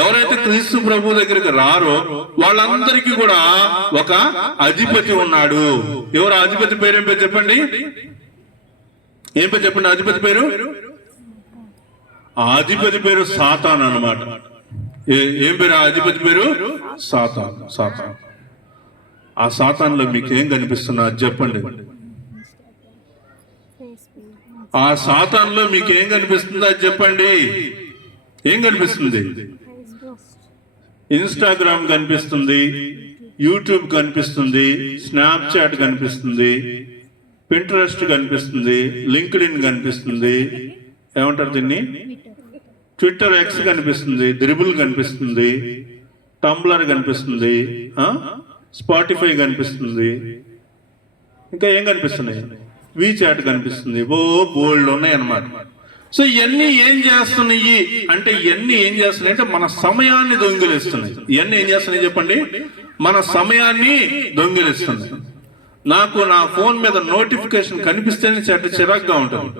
ఎవరైతే క్రీస్తు ప్రభు దగ్గరికి రారో వాళ్ళందరికీ కూడా ఒక అధిపతి ఉన్నాడు. ఎవరు అధిపతి పేరు? ఏం పేరు చెప్పండి? ఏం పేరు చెప్పండి? అధిపతి పేరు? ఆ అధిపతి పేరు సాతాన్ అన్నమాట. ఏం పేరు? ఆ అధిపతి పేరు సాతాన్. సాతాన్. ఆ సాతాన్లో మీకు ఏం కనిపిస్తున్నా చెప్పండి. ఆ సాతాన్లో మీకు ఏం కనిపిస్తుందో అది చెప్పండి. ఏం కనిపిస్తుంది? ఇన్స్టాగ్రామ్ కనిపిస్తుంది, యూట్యూబ్ కనిపిస్తుంది, స్నాప్చాట్ కనిపిస్తుంది, పింట్రెస్ట్ కనిపిస్తుంది, లింక్డ్ఇన్ కనిపిస్తుంది, ఏమంటారు దీన్ని, ట్విట్టర్ ఎక్స్ కనిపిస్తుంది, డ్రిబుల్ కనిపిస్తుంది, టంబ్లర్ కనిపిస్తుంది, స్పాటిఫై కనిపిస్తుంది, ఇంకా ఏం కనిపిస్తున్నాయి? వీచాట్ కనిపిస్తుంది. బోల్డ్ ఉన్నాయి అన్నమాట. సో ఇవన్నీ ఏం చేస్తున్నాయి అంటే, ఇవన్నీ ఏం చేస్తున్నాయి అంటే మన సమయాన్ని దొంగిలిస్తున్నాయి. ఇవన్నీ ఏం చేస్తున్నాయి చెప్పండి? మన సమయాన్ని దొంగిలిస్తున్నాయి. నాకు నా ఫోన్ మీద నోటిఫికేషన్ కనిపిస్తేనే చిరాగ్గా ఉంటుంది.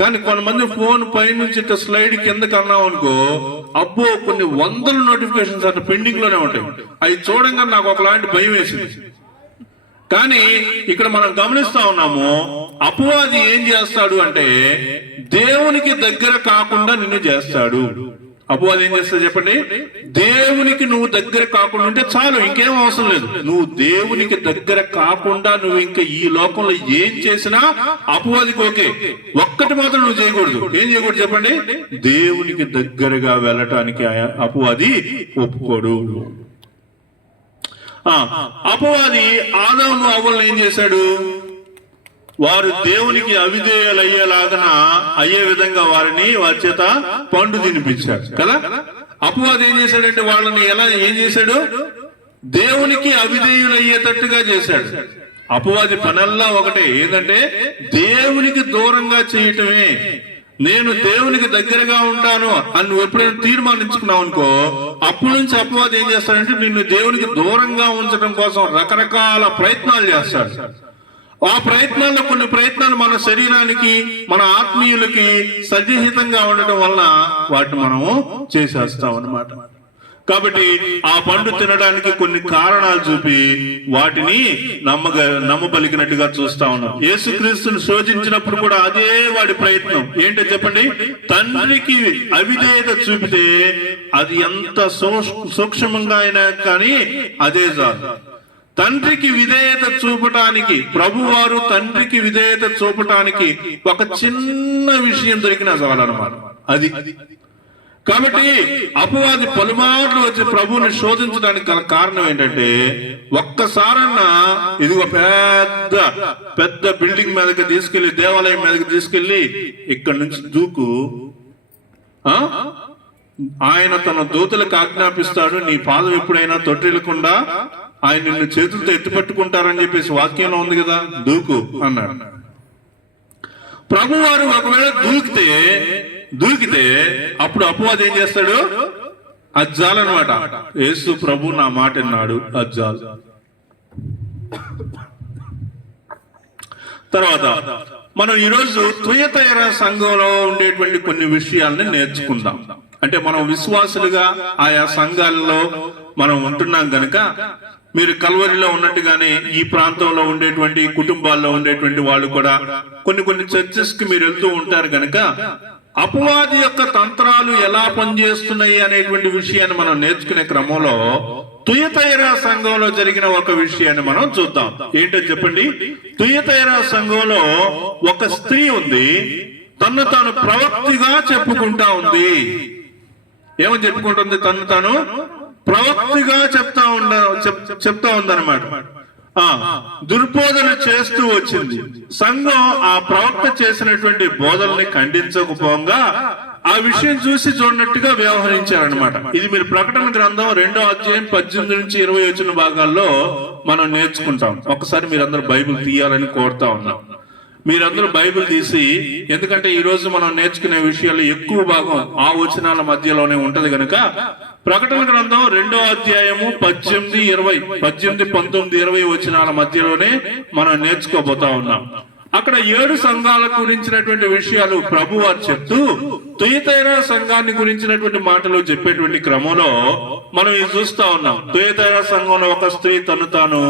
కానీ కొంతమంది ఫోన్ పైనుంచి ఇట్లా స్లైడ్ కిందకి అన్నాం అనుకో, అబ్బో కొన్ని వందల నోటిఫికేషన్స్ అట్లా పెండింగ్ లోనే ఉంటాయి. అవి చూడంగానే నాకు ఒకలాంటి భయం వేసింది. కానీ ఇక్కడ మనం గమనిస్తా ఉన్నాము, అపవాది ఏం చేస్తాడు అంటే దేవునికి దగ్గర కాకుండా నిన్ను చేస్తాడు. అపవాది ఏం చేస్తాడు చెప్పండి? దేవునికి నువ్వు దగ్గర కాకుండా ఉంటే చాలు, ఇంకేం అవసరం లేదు. నువ్వు దేవునికి దగ్గర కాకుండా నువ్వు ఇంకా ఈ లోకంలో ఏం చేసినా అపవాదికి ఓకే. ఒక్కటి మాత్రం నువ్వు చేయకూడదు. ఏం చేయకూడదు చెప్పండి? దేవునికి దగ్గరగా వెళ్ళటానికి అపవాది ఒప్పుకోడు. అపవాది ఆదాము అవ్వలను ఏం చేశాడు? వారు దేవునికి అవిధేయులు అయ్యే విధంగా వారి చేత పండు తినిపించాడు కదా. అపవాది ఏం చేశాడంటే వాళ్ళని ఏం చేశాడు? దేవునికి అవిధేయులు అయ్యేటట్టుగా చేశాడు. అపవాది పనల్లా ఒకటే, ఏంటంటే దేవునికి దూరంగా చేయటమే. నేను దేవునికి దగ్గరగా ఉంటాను అని నువ్వు ఎప్పుడైనా తీర్మానించుకున్నావు అనుకో, అప్పటి నుంచి అపవాది ఏం చేస్తాడంటే నిన్ను దేవునికి దూరంగా ఉంచడం కోసం రకరకాల ప్రయత్నాలు చేస్తాడు. ఆ ప్రయత్నాల్లో కొన్ని ప్రయత్నాలు మన శరీరానికి, మన ఆత్మీయులకి సన్నిహితంగా ఉండటం వలన వాటిని మనము చేసేస్తాం అన్నమాట. కాబట్టి ఆ పండు తినడానికి కొన్ని కారణాలు చూపి వాటిని నమ్మబలికినట్టుగా చూస్తా ఉన్నాం. యేసుక్రీస్తుని శోధించినప్పుడు కూడా అదే వాడి ప్రయత్నం. ఏంటో చెప్పండి? తండ్రికి అవిధేయత చూపితే అది ఎంత సూక్ష్మంగా అయినా కానీ అదే చాలు. తండ్రికి విధేయత చూపటానికి, ప్రభువారు తండ్రికి విధేయత చూపటానికి ఒక చిన్న విషయం దొరికినా చాలన్నమాట. అది కాబట్టి అపవాది పలుమార్లు వచ్చి ప్రభువుని శోధించడానికి గల కారణం ఏంటంటే, ఒక్కసారన్నా ఇదిగో పెద్ద బిల్డింగ్ మీదకి తీసుకెళ్లి, దేవాలయం మీదకి తీసుకెళ్లి ఇక్కడి నుంచి దూకు, ఆయన తన దూతలకు ఆజ్ఞాపిస్తాడు, నీ పాదం ఎప్పుడైనా తొట్టిల్లకుండా ఆయన నిన్ను చేతులతో ఎత్తిపెట్టుకుంటారని చెప్పేసి వాక్యంలో ఉంది కదా, దూకు అన్నాడు. ప్రభువారు ఒకవేళ దూకితే అప్పుడు అపవాది ఏం చేస్తాడు? అజ్జాలన్నమాట. యేసు ప్రభు నా మాట విన్నాడు, అజ్జాలు. తర్వాత మనం ఈరోజు తుయతైర సంఘంలో ఉండేటువంటి కొన్ని విషయాల్ని నేర్చుకుందాం. అంటే మనం విశ్వాసులుగా ఆయా సంఘాలలో మనం ఉంటున్నాం గనుక, మీరు కల్వరిలో ఉన్నట్టుగానే ఈ ప్రాంతంలో ఉండేటువంటి కుటుంబాల్లో ఉండేటువంటి వాళ్ళు కూడా కొన్ని చర్చెస్ కి మీరు వెళ్తూ ఉంటారు గనుక, అపవాది యొక్క తంత్రాలు ఎలా పనిచేస్తున్నాయి అనేటువంటి విషయాన్ని మనం నేర్చుకునే క్రమంలో తుయతైర సంఘంలో జరిగిన ఒక విషయాన్ని మనం చూద్దాం. ఏంటో చెప్పండి. తుయతైర సంఘంలో ఒక స్త్రీ ఉంది, తను తాను ప్రవక్తిగా చెప్పుకుంటా ఉంది. ఏమని చెప్పుకుంటుంది? తను తాను ప్రవక్తిగా చెప్తా ఉందన్నమాట. దుర్బోధన చేస్తూ వచ్చింది. సంఘం ఆ ప్రవక్త చేసినటువంటి బోధనని ఖండించకపోగా ఆ విషయం చూసి చూడనట్టుగా వ్యవహరించారనమాట. ఇది మీరు ప్రకటన గ్రంథం 2వ అధ్యాయం 18 నుంచి 20 వచ్చిన భాగాల్లో మనం నేర్చుకుంటాం. ఒకసారి మీరందరూ బైబిల్ తీయాలని కోరుతా ఉన్నాం. మీరందరూ బైబిల్ తీసి, ఎందుకంటే ఈ రోజు మనం నేర్చుకునే విషయాలు ఎక్కువ భాగం ఆ వచనాల మధ్యలోనే ఉంటది కనుక, ప్రకటన గ్రంథం 2వ అధ్యాయము 18, 19, 20 వచనాల మధ్యలోనే మనం నేర్చుకోబోతా ఉన్నాం. అక్కడ 7 సంఘాల గురించినటువంటి విషయాలు ప్రభు వారు చెప్తూ తుయతైర సంఘాన్ని గురించినటువంటి మాటలు చెప్పేటువంటి క్రమంలో మనం ఇది చూస్తా ఉన్నాం. తుయతైర సంఘంలో ఒక స్త్రీ తను తాను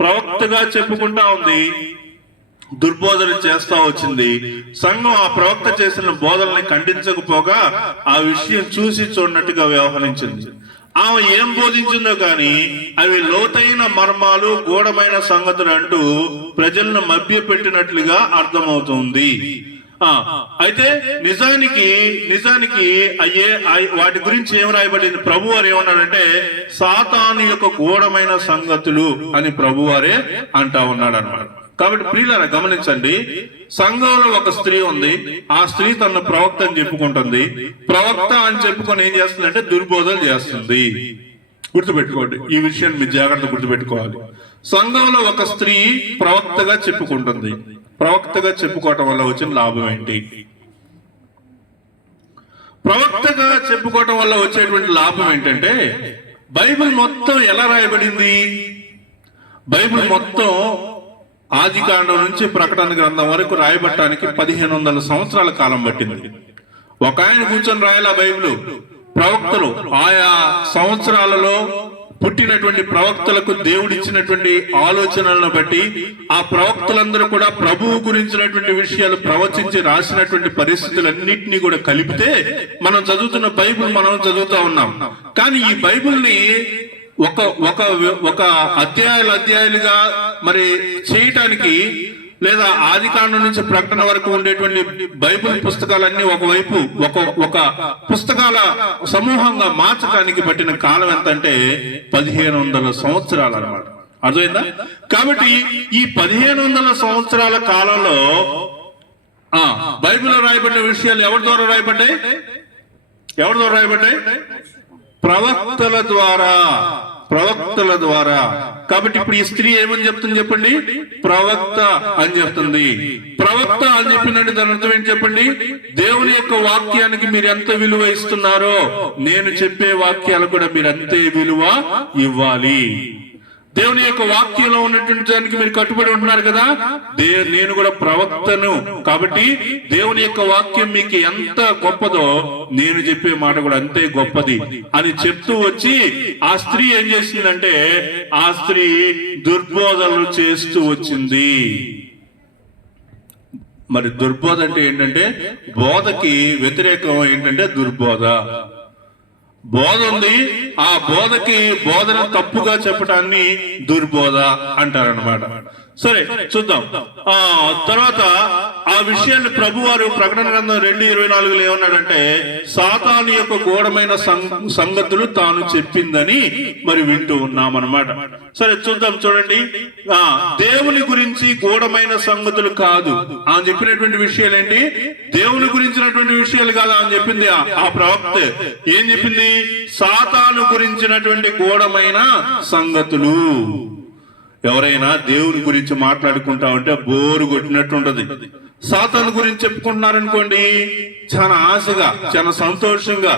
ప్రవక్తగా చెప్పుకుంటా ఉంది, దుర్బోధన చేస్తా వచ్చింది. సంఘం ఆ ప్రవక్త చేసిన బోధనల్ని ఖండించకపోగా ఆ విషయం చూసి చూడనట్టుగా వ్యవహరించింది. ఆమె ఏం బోధించిందో కానీ అవి లోతైన మర్మాలు, గూఢమైన సంగతులు అంటూ ప్రజలను మభ్య పెట్టినట్లుగా అర్థమవుతుంది. అయితే నిజానికి వాటి గురించి ఏం రాయబడింది? ప్రభువారు ఏమన్నాడంటే సాతాను యొక్క గూఢమైన సంగతులు అని ప్రభువారే అంటా ఉన్నాడు అన్నమాట. కాబట్టి ప్రియులారా గమనించండి, సంఘంలో ఒక స్త్రీ ఉంది. ఆ స్త్రీ తన ప్రవక్త అని చెప్పుకుంటుంది. ప్రవక్త అని చెప్పుకొని ఏం చేస్తుందంటే దుర్బోధలు చేస్తుంది. గుర్తుపెట్టుకోండి, ఈ విషయాన్ని మీరు జాగ్రత్త గుర్తుపెట్టుకోవాలి. సంఘంలో ఒక స్త్రీ ప్రవక్తగా చెప్పుకుంటుంది. ప్రవక్తగా చెప్పుకోవటం వల్ల వచ్చిన లాభం ఏంటి? ప్రవక్తగా చెప్పుకోవటం వల్ల వచ్చేటువంటి లాభం ఏంటంటే, బైబిల్ మొత్తం ఎలా రాయబడింది? బైబిల్ మొత్తం ఆది కాండం నుంచి ప్రకటన గ్రంథం వరకు రాయబట్టడానికి 1500 సంవత్సరాల కాలం పట్టింది. ఒక ఆయన కూర్చొని రాయాల బైబిల్. ప్రవక్తలు ఆయా సంవత్సరాలలో పుట్టినటువంటి ప్రవక్తలకు దేవుడిచ్చినటువంటి ఆలోచనలను బట్టి ఆ ప్రవక్తలందరూ కూడా ప్రభువు గురించినటువంటి విషయాలు ప్రవచించి రాసినటువంటి పరిస్థితులన్నింటినీ కూడా కలిపితే మనం చదువుతున్న బైబిల్ మనం చదువుతా ఉన్నాం. కానీ ఈ బైబిల్ని ఒక అధ్యాయాలుగా మరి చేయటానికి, లేదా ఆది కాండం నుంచి ప్రకటన వరకు ఉండేటువంటి బైబిల్ పుస్తకాలన్నీ ఒకవైపు ఒక పుస్తకాల సమూహంగా మార్చడానికి పట్టిన కాలం ఎంత అంటే 1500 సంవత్సరాలు అన్నమాట. అర్థమైందా? కాబట్టి ఈ 1500 సంవత్సరాల కాలంలో బైబిల్లో రాయబడిన విషయాలు ఎవరి ద్వారా రాయబడ్డాయి? ప్రవక్తల ద్వారా. కాబట్టి ఇప్పుడు ఈ స్త్రీ ఏమని చెప్తుంది చెప్పండి? ప్రవక్త అని చెప్తుంది. ప్రవక్త అని చెప్పినట్టు దాని అర్థం ఏంటి చెప్పండి? దేవుని యొక్క వాక్యానికి మీరు ఎంత విలువ ఇస్తున్నారో నేను చెప్పే వాక్యాలు కూడా మీరు అంతే విలువ ఇవ్వాలి. దేవుని యొక్క వాక్యంలో ఉన్నటువంటి దానికి మీరు కట్టుబడి ఉంటున్నారు కదా. నేను కూడా ప్రవక్తను, కాబట్టి దేవుని యొక్క వాక్యం మీకు ఎంత గొప్పదో నేను చెప్పే మాట కూడా అంతే గొప్పది అని చెప్తూ వచ్చి ఆ స్త్రీ ఏం చేసిందంటే, ఆ స్త్రీ దుర్బోధనలు చేస్తూ వచ్చింది. మరి దుర్బోధ అంటే ఏంటంటే, బోధకి వ్యతిరేకం ఏంటంటే దుర్బోధ. బోధ ఉంది, ఆ బోధకి బోధన తప్పుగా చెప్పటాన్ని దుర్బోధ అంటారనమాట. సరే చూద్దాం. తర్వాత ఆ విషయాన్ని ప్రభువారు ప్రకటన గ్రంథం 2:24 ఏమన్నాడంటే, సాతాను యొక్క గూఢమైన సంగతులు తాను చెప్పిందని మరి వింటూ ఉన్నామన్నమాట. సరే చూద్దాం. చూడండి, దేవుని గురించి గూఢమైన సంగతులు కాదు అని చెప్పినటువంటి విషయాలు ఏంటి? దేవుని గురించినటువంటి విషయాలు కాదు అని చెప్పింది ఆ ప్రవక్త. ఏం చెప్పింది? సాతాను గురించినటువంటి గూఢమైన సంగతులు. ఎవరైనా దేవుని గురించి మాట్లాడుకుంటా ఉంటే బోరు కొట్టినట్టు ఉంటది. సాతాను గురించి చెప్పుకుంటున్నారనుకోండి, చాలా ఆశగా, చాలా సంతోషంగా,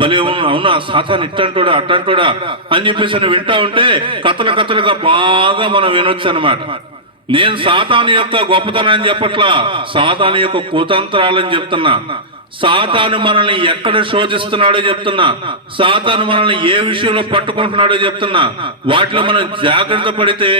భలే అవునా సాతాను ఇట్టంటోడా అట్టంటోడా అని చెప్పేసి వింటా ఉంటే కథలుగా బాగా మనం వినొచ్చు అనమాట. నేను సాతాను యొక్క గొప్పతనాన్ని చెప్పట్లా, సాతాను యొక్క కుతంత్రాలని చెప్తున్నా. సాతాను మనల్ని ఎక్కడ శోధిస్తున్నాడో చెప్తున్నా, సాతాను మనల్ని ఏ విషయంలో పట్టుకుంటున్నాడో చెప్తున్నా. వాటిలో మనం జాగ్రత్త పడితే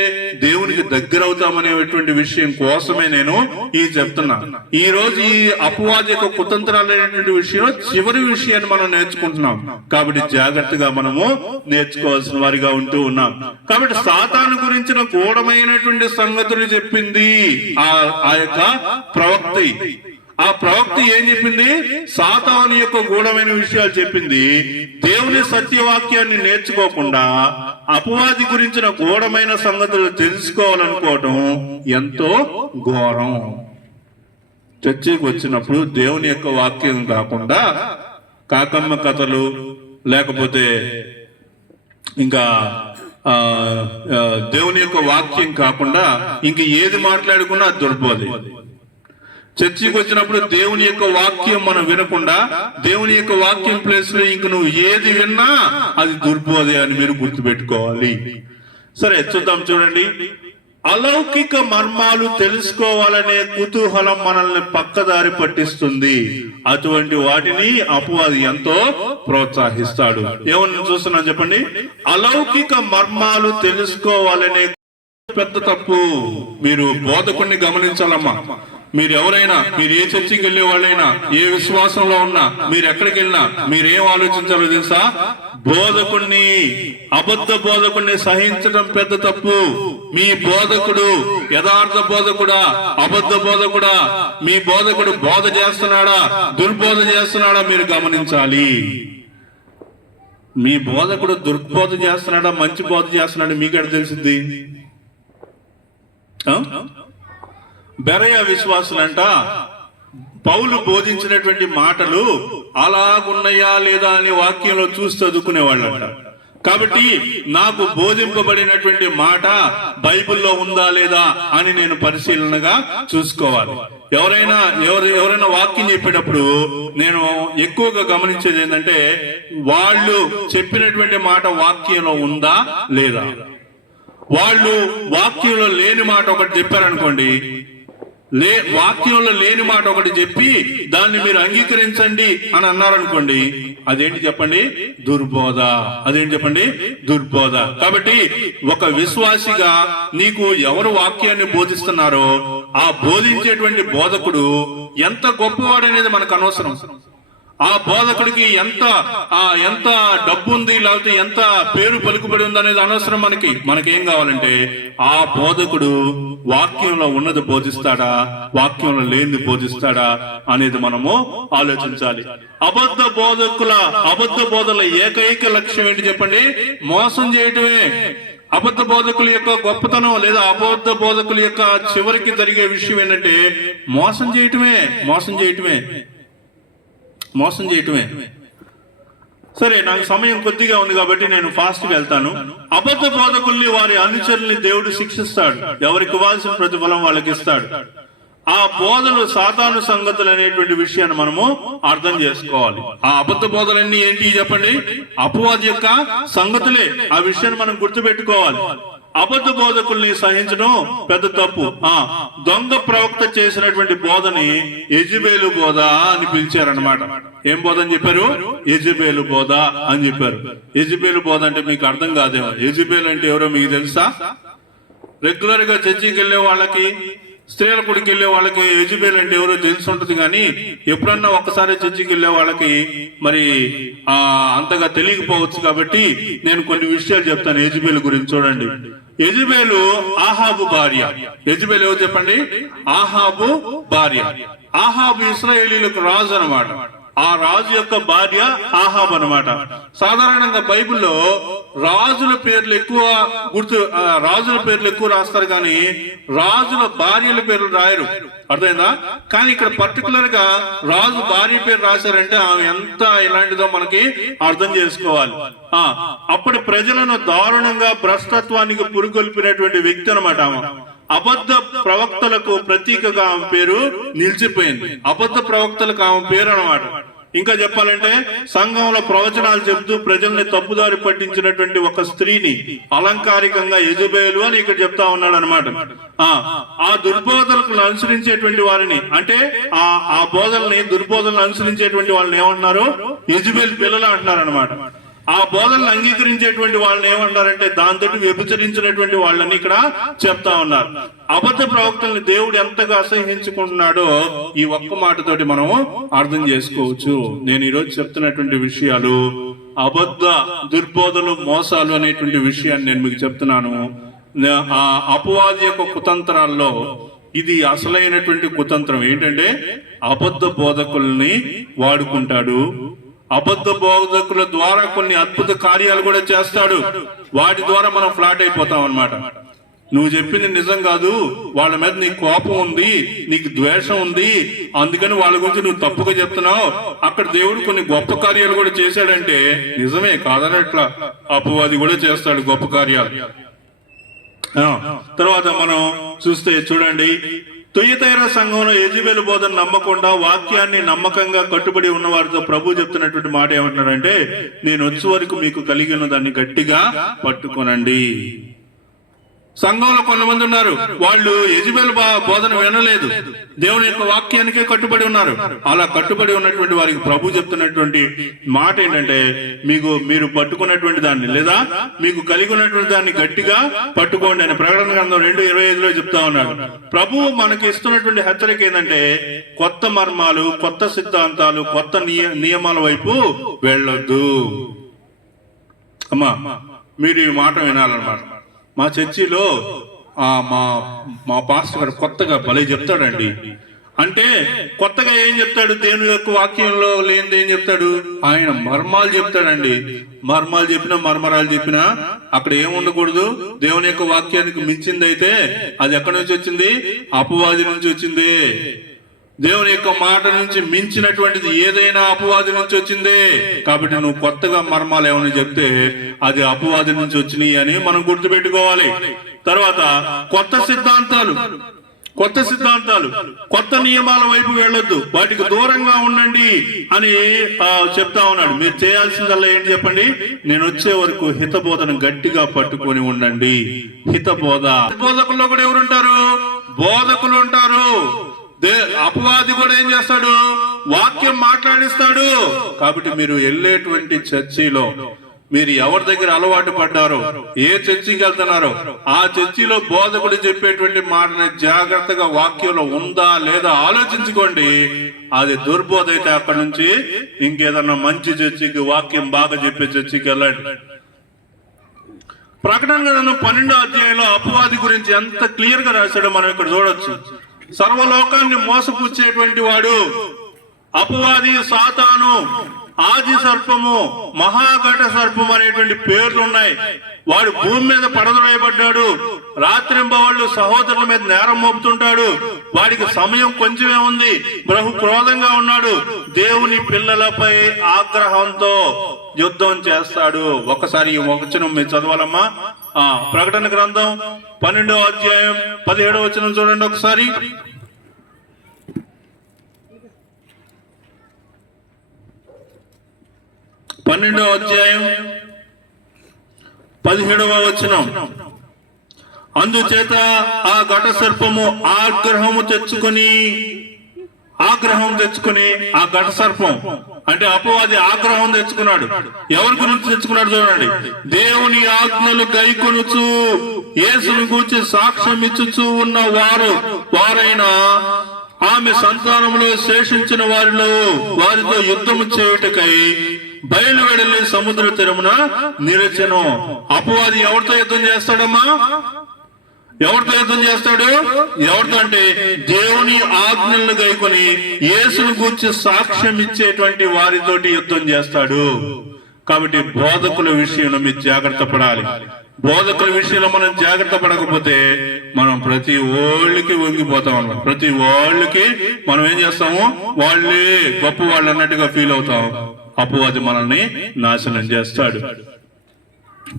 దేవునికి దగ్గర అవుతామనేటువంటి విషయం కోసమే నేను ఈ చెప్తున్నా. ఈ రోజు ఈ అపవాది యొక్క కుతంత్రాలు అనేటువంటి విషయం చివరి విషయాన్ని మనం నేర్చుకుంటున్నాం. కాబట్టి జాగ్రత్తగా మనము నేర్చుకోవాల్సిన వారిగా ఉంటూ ఉన్నాం. కాబట్టి సాతాను గురించిన గూఢమైనటువంటి సంగతులు చెప్పింది ఆ యొక్క ప్రవక్త. ఆ ప్రవక్త ఏం చెప్పింది? సాతాను యొక్క గూఢమైన విషయాలు చెప్పింది. దేవుని సత్యవాక్యాన్ని నేర్చుకోకుండా అపవాది గురించిన గూఢమైన సంగతులు తెలుసుకోవాలనుకోవటం ఎంతో ఘోరం. చర్చికి వచ్చినప్పుడు దేవుని యొక్క వాక్యం కాకుండా కాకమ్మ కథలు, లేకపోతే ఇంకా దేవుని యొక్క వాక్యం కాకుండా ఇంక ఏది మాట్లాడుకున్నా అది దుర్బోధి. చర్చికి వచ్చినప్పుడు దేవుని యొక్క వాక్యం మనం వినకుండా దేవుని యొక్క వాక్యం ప్లేస్ లో ఇంక నువ్వు ఏది విన్నా అది దుర్బోధే అని మీరు గుర్తుపెట్టుకోవాలి. సరే చూద్దాం, చూడండి. అలౌకిక మర్మాలు తెలుసుకోవాలనే కుతూహలం మనల్ని పక్కదారి పట్టిస్తుంది. అటువంటి వాటిని అపవాది ఎంతో ప్రోత్సహిస్తాడు. ఏమన్నా చూస్తున్నాం చెప్పండి. అలౌకిక మర్మాలు తెలుసుకోవాలనే పెద్ద తప్పు. మీరు బోధకుడిని గమనించాలమ్మా. మీరు ఎవరైనా, మీరు ఏ చర్చికి వెళ్ళే వాళ్ళైనా, ఏ విశ్వాసంలో ఉన్నా, మీరు ఎక్కడికి వెళ్ళినా మీరేం ఆలోచించాలో తెలుసా? బోధకుడిని, అబద్ధ బోధకుడిని సహించడం పెద్ద తప్పు. మీ బోధకుడు యథార్థ బోధకుడా, అబద్ధ బోధకుడా, మీ బోధకుడు బోధ చేస్తున్నాడా, దుర్బోధ చేస్తున్నాడా మీరు గమనించాలి. మీ బోధకుడు దుర్బోధ చేస్తున్నాడా, మంచి బోధ చేస్తున్నాడా మీకెడ తెలిసింది? బెరయ విశ్వాసులంట పౌలు బోధించినటువంటి మాటలు అలాగున్నాయా లేదా అని వాక్యంలో చూసి చదువుకునే వాళ్ళంట. కాబట్టి నాకు బోధింపబడినటువంటి మాట బైబిల్లో ఉందా లేదా అని నేను పరిశీలనగా చూసుకోవాలి. ఎవరైనా వాక్యం చెప్పేటప్పుడు నేను ఎక్కువగా గమనించేది ఏంటంటే వాళ్ళు చెప్పినటువంటి మాట వాక్యంలో ఉందా లేదా. వాళ్ళు వాక్యంలో లేని మాట ఒకటి చెప్పారనుకోండి, వాక్యంలో లేని మాట ఒకటి చెప్పి దాన్ని మీరు అంగీకరించండి అని అన్నారనుకోండి, అదేంటి చెప్పండి? దుర్బోధ. అదేంటి చెప్పండి? దుర్బోధ. కాబట్టి ఒక విశ్వాసిగా నీకు ఎవరు వాక్యాన్ని బోధిస్తున్నారో ఆ బోధించేటువంటి బోధకుడు ఎంత గొప్పవాడు అనేది మనకు అనవసరం. ఆ బోధకుడికి ఎంత డబ్బు ఉంది, లేకపోతే ఎంత పేరు పలుకుబడి ఉంది అనేది అనవసరం. మనకేం కావాలంటే ఆ బోధకుడు వాక్యంలో ఉన్నది బోధిస్తాడా, వాక్యంలో లేనిది బోధిస్తాడా అనేది మనము ఆలోచించాలి. అబద్ధ బోధల ఏకైక లక్ష్యం ఏంటి చెప్పండి? మోసం చేయటమే. అబద్ధ బోధకుల యొక్క గొప్పతనం లేదా అబద్ధ బోధకుల యొక్క చివరికి జరిగే విషయం ఏంటంటే మోసం చేయటమే. సరే, నాకు సమయం కొద్దిగా ఉంది కాబట్టి నేను ఫాస్ట్ గా వెళ్తాను. అబద్ధ బోధకుల్ని, వారి అనుచరుల్ని దేవుడు శిక్షిస్తాడు. ఎవరికి ఇవ్వాల్సిన ప్రతిఫలం వాళ్ళకి ఇస్తాడు. ఆ బోధలు సాతాను సంగతులు అనేటువంటి విషయాన్ని మనము అర్థం చేసుకోవాలి. ఆ అబద్ధ బోధలన్నీ ఏంటి చెప్పండి? అపవాది యొక్క సంగతులే. ఆ విషయాన్ని మనం గుర్తుపెట్టుకోవాలి. అబద్ధ బోధకుల్ని సహించడం పెద్ద తప్పు. దొంగ ప్రవక్త చేసినటువంటి బోధని యెజబెలు బోధ అని పిలిచారనమాట. ఏం బోధ అని చెప్పారు? యెజబెలు బోధ అని చెప్పారు. యెజబెలు బోధ అంటే మీకు అర్థం కాదేమో. యెజబెలు అంటే ఎవరో మీకు తెలుసా? రెగ్యులర్ గా చర్చికి వెళ్ళే వాళ్ళకి, స్త్రీల గుడికి వెళ్ళే వాళ్ళకి యెజబెలు అంటే ఎవరో తెలిసి ఉంటుంది. కానీ ఎప్పుడన్నా ఒక్కసారి చర్చికి వెళ్ళే వాళ్ళకి మరి అంతగా తెలియకపోవచ్చు. కాబట్టి నేను కొన్ని విషయాలు చెప్తాను యెజబెలు గురించి. చూడండి, యెజబెలు ఆహాబు భార్య. యెజబెలు ఎవరు చెప్పండి? ఆహాబు భార్య. ఆహాబు ఇశ్రాయేలీలకు రాజు అన్నమాట. ఆ రాజు యొక్క భార్య ఆహాబ్ అన్నమాట. సాధారణంగా బైబిల్లో రాజుల పేర్లు ఎక్కువ రాస్తారు, కానీ రాజుల భార్యల పేర్లు రాయరు. అర్థమైందా? కానీ ఇక్కడ పర్టికులర్ గా రాజు భార్య పేరు రాశారంటే ఆమె ఎంత ఇలాంటిదో మనకి అర్థం చేసుకోవాలి. అప్పటి ప్రజలను దారుణంగా భ్రష్టత్వానికి పురుగొల్పినటువంటి వ్యక్తి అన్నమాట ఆమె. అబద్ధ ప్రవక్తలకు ప్రతీకగా ఆమె పేరు నిలిచిపోయింది. అబద్ధ ప్రవక్తలకు ఆమె పేరు అన్నమాట. ఇంకా చెప్పాలంటే సంఘంలో ప్రవచనాలు చెబుతూ ప్రజల్ని తప్పుదారి పట్టించినటువంటి ఒక స్త్రీని అలంకారికంగా యెజబెలు అని ఇక్కడ చెప్తా ఉన్నాడు అనమాట. ఆ దుర్బోధనలను అనుసరించేటువంటి వారిని, అంటే ఆ బోధనని దుర్బోధనలు అనుసరించేటువంటి వాళ్ళని ఏమంటున్నారు? యెజబెలు పిల్లలు అంటున్నారు అనమాట. ఆ బోధనలు అంగీకరించేటువంటి వాళ్ళని ఏమంటారంటే దాంతో వ్యభిచరించినటువంటి వాళ్ళని ఇక్కడ చెప్తా ఉన్నారు. అబద్ధ ప్రవక్తల్ని దేవుడు ఎంతగా అసహించుకుంటున్నాడో ఈ ఒక్క మాటతోటి మనం అర్థం చేసుకోవచ్చు. నేను ఈరోజు చెప్తున్నటువంటి విషయాలు అబద్ధ దుర్బోధలు, మోసాలు అనేటువంటి విషయాన్ని నేను మీకు చెప్తున్నాను. ఆ అపవాది యొక్క కుతంత్రాల్లో ఇది అసలైనటువంటి కుతంత్రం ఏంటంటే అబద్ధ బోధకుల్ని వాడుకుంటాడు. అబద్ధ బోధకుల ద్వారా కొన్ని అద్భుత కార్యాలు కూడా చేస్తాడు. వాటి ద్వారా మనం ఫ్లాట్ అయిపోతాం అన్నమాట. నువ్వు చెప్పింది నిజం కాదు, వాళ్ళ మీద నీకు కోపం ఉంది, నీకు ద్వేషం ఉంది, అందుకని వాళ్ళ గురించి నువ్వు తప్పుగా చెప్తున్నావు. అక్కడ దేవుడు కొన్ని గొప్ప కార్యాలు కూడా చేశాడంటే నిజమే కాదనట్లా, అపవాది కూడా చేస్తాడు గొప్ప కార్యాలు. తర్వాత మనం చూస్తే చూడండి, తుయతైర సంఘంలో యెజబెలు బోధన నమ్మకుండా వాక్యాన్ని నమ్మకంగా కట్టుబడి ఉన్న వారితో ప్రభు చెప్తున్నటువంటి మాట ఏమంటున్నాడంటే, నేను వచ్చే వరకు మీకు కలిగి ఉన్న దాన్ని గట్టిగా పట్టుకోనండి. సంఘంలో కొంతమంది ఉన్నారు, వాళ్ళు యెజబెలు బోధన వినలేదు, దేవుని యొక్క వాక్యానికే కట్టుబడి ఉన్నారు. అలా కట్టుబడి ఉన్నటువంటి వారికి ప్రభు చెప్తున్నటువంటి మాట ఏంటంటే, మీరు పట్టుకున్నటువంటి దాన్ని లేదా మీకు కలిగి ఉన్నటువంటి దాన్ని గట్టిగా పట్టుకోండి అని ప్రకటన గ్రంథం 2:25లో చెప్తా ఉన్నాడు. ప్రభు మనకి ఇస్తున్నటువంటి హెచ్చరిక ఏంటంటే, కొత్త మర్మాలు, కొత్త సిద్ధాంతాలు, కొత్త నియమాల వైపు వెళ్ళొద్దు. అమ్మా, మీరు ఈ మాట వినాలన్నమాట. మా చర్చిలో మా పాస్టర్ గారు కొత్తగా భలే చెప్తాడండి. అంటే కొత్తగా ఏం చెప్తాడు? దేవుని యొక్క వాక్యంలో లేనిది ఏం చెప్తాడు? ఆయన మర్మాలు చెప్తాడండి. మర్మాలు చెప్పినా మర్మరాలు చెప్పినా అక్కడ ఏం ఉండకూడదు. దేవుని యొక్క వాక్యానికి మించింది అయితే అది ఎక్కడి నుంచి వచ్చింది? అపవాది నుంచి వచ్చింది. దేవుని యొక్క మాట నుంచి మించినటువంటిది ఏదైనా అపవాది నుంచి వచ్చిందే. కాబట్టి నువ్వు కొత్తగా మర్మాలు ఏమని చెప్తే అది అపవాది నుంచి వచ్చినాయి అని మనం గుర్తుపెట్టుకోవాలి. తర్వాత కొత్త సిద్ధాంతాలు, కొత్త నియమాల వైపు వెళ్ళొద్దు, వాటికి దూరంగా ఉండండి అని చెప్తా ఉన్నాడు. మీరు చేయాల్సిందల్లా ఏంటి చెప్పండి? నేను వచ్చే వరకు హితబోధను గట్టిగా పట్టుకొని ఉండండి. హితబోధ. బోధకుల్లో కూడా ఎవరుంటారు? బోధకులు ఉంటారు. అపవాది కూడా ఏం చేస్తాడు? వాక్యం మాట్లాడిస్తాడు. కాబట్టి మీరు వెళ్ళేటువంటి చర్చిలో మీరు ఎవరి దగ్గర అలవాటు పడ్డారో, ఏ చర్చికి వెళ్తున్నారో ఆ చర్చిలో బోధకుడు చెప్పేటువంటి మాటని జాగ్రత్తగా వాక్యంలో ఉందా లేదా ఆలోచించుకోండి. అది దుర్బోధ అయితే అక్కడి నుంచి ఇంకేదన్నా మంచి చర్చికి, వాక్యం బాగా చెప్పే చర్చికి వెళ్ళండి. ప్రకటన గ్రంథం 12వ అధ్యాయంలో అపవాది గురించి ఎంత క్లియర్ గా రాశాడో మనం ఇక్కడ చూడొచ్చు. సర్వలోకాన్ని మోసపుచ్చేటువంటి వాడు అపవాది, సాతాను, ఆది సర్పము, మహాఘట సర్పం అనేటువంటి పేర్లు ఉన్నాయి. వాడు భూమి మీద పడద్రోయబడ్డాడు. రాత్రింబవళ్ళు సహోదరుల మీద నేరం మోపుతుంటాడు. వాడికి సమయం కొంచెమే ఉంది. బహు క్రోధంగా ఉన్నాడు. దేవుని పిల్లలపై ఆగ్రహంతో యుద్ధం చేస్తాడు. ఒకసారి ఈ వచనం మీరు చదవాలమ్మా. ప్రకటన గ్రంథం 12వ అధ్యాయం 17వ వచనం చూడండి ఒకసారి. పన్నెండవ అధ్యాయం 17వ వచనం. అందుచేత ఆ ఘట సర్పము ఆగ్రహం తెచ్చుకొని ఆ ఘట సర్పం అంటే అపవాది ఆగ్రహం తెచ్చుకున్నాడు. ఎవరి గురించి తెచ్చుకున్నాడు చూడండి. దేవుని ఆజ్ఞలు గైకొనుచు యేసుని గూర్చి సాక్ష్యం ఇచ్చుచూ ఉన్న వారైన ఆమె సంతానంలో శేషించిన వారితో యుద్ధము చేయుటకై బయలువెడలి సముద్ర తీరమున నిలిచెను. అపవాది ఎవరితో యుద్ధం చేస్తాడమ్మా? ఎవరితో యుద్ధం చేస్తాడు? ఎవరితో అంటే దేవుని ఆజ్ఞలను గైకొని యేసును గూర్చి సాక్ష్యం ఇచ్చేటువంటి వారితోటి యుద్ధం చేస్తాడు. కాబట్టి బోధకుల విషయంలో మీరు జాగ్రత్త పడాలి. బోధకుల విషయంలో మనం జాగ్రత్త పడకపోతే మనం ప్రతి ఓళ్ళకి వంగిపోతాం అన్నమాట. ప్రతి వాళ్ళకి మనం ఏం చేస్తాము? వాళ్ళే గొప్ప వాళ్ళు అన్నట్టుగా ఫీల్ అవుతాం. అపవాది మనల్ని నాశనం చేస్తాడు.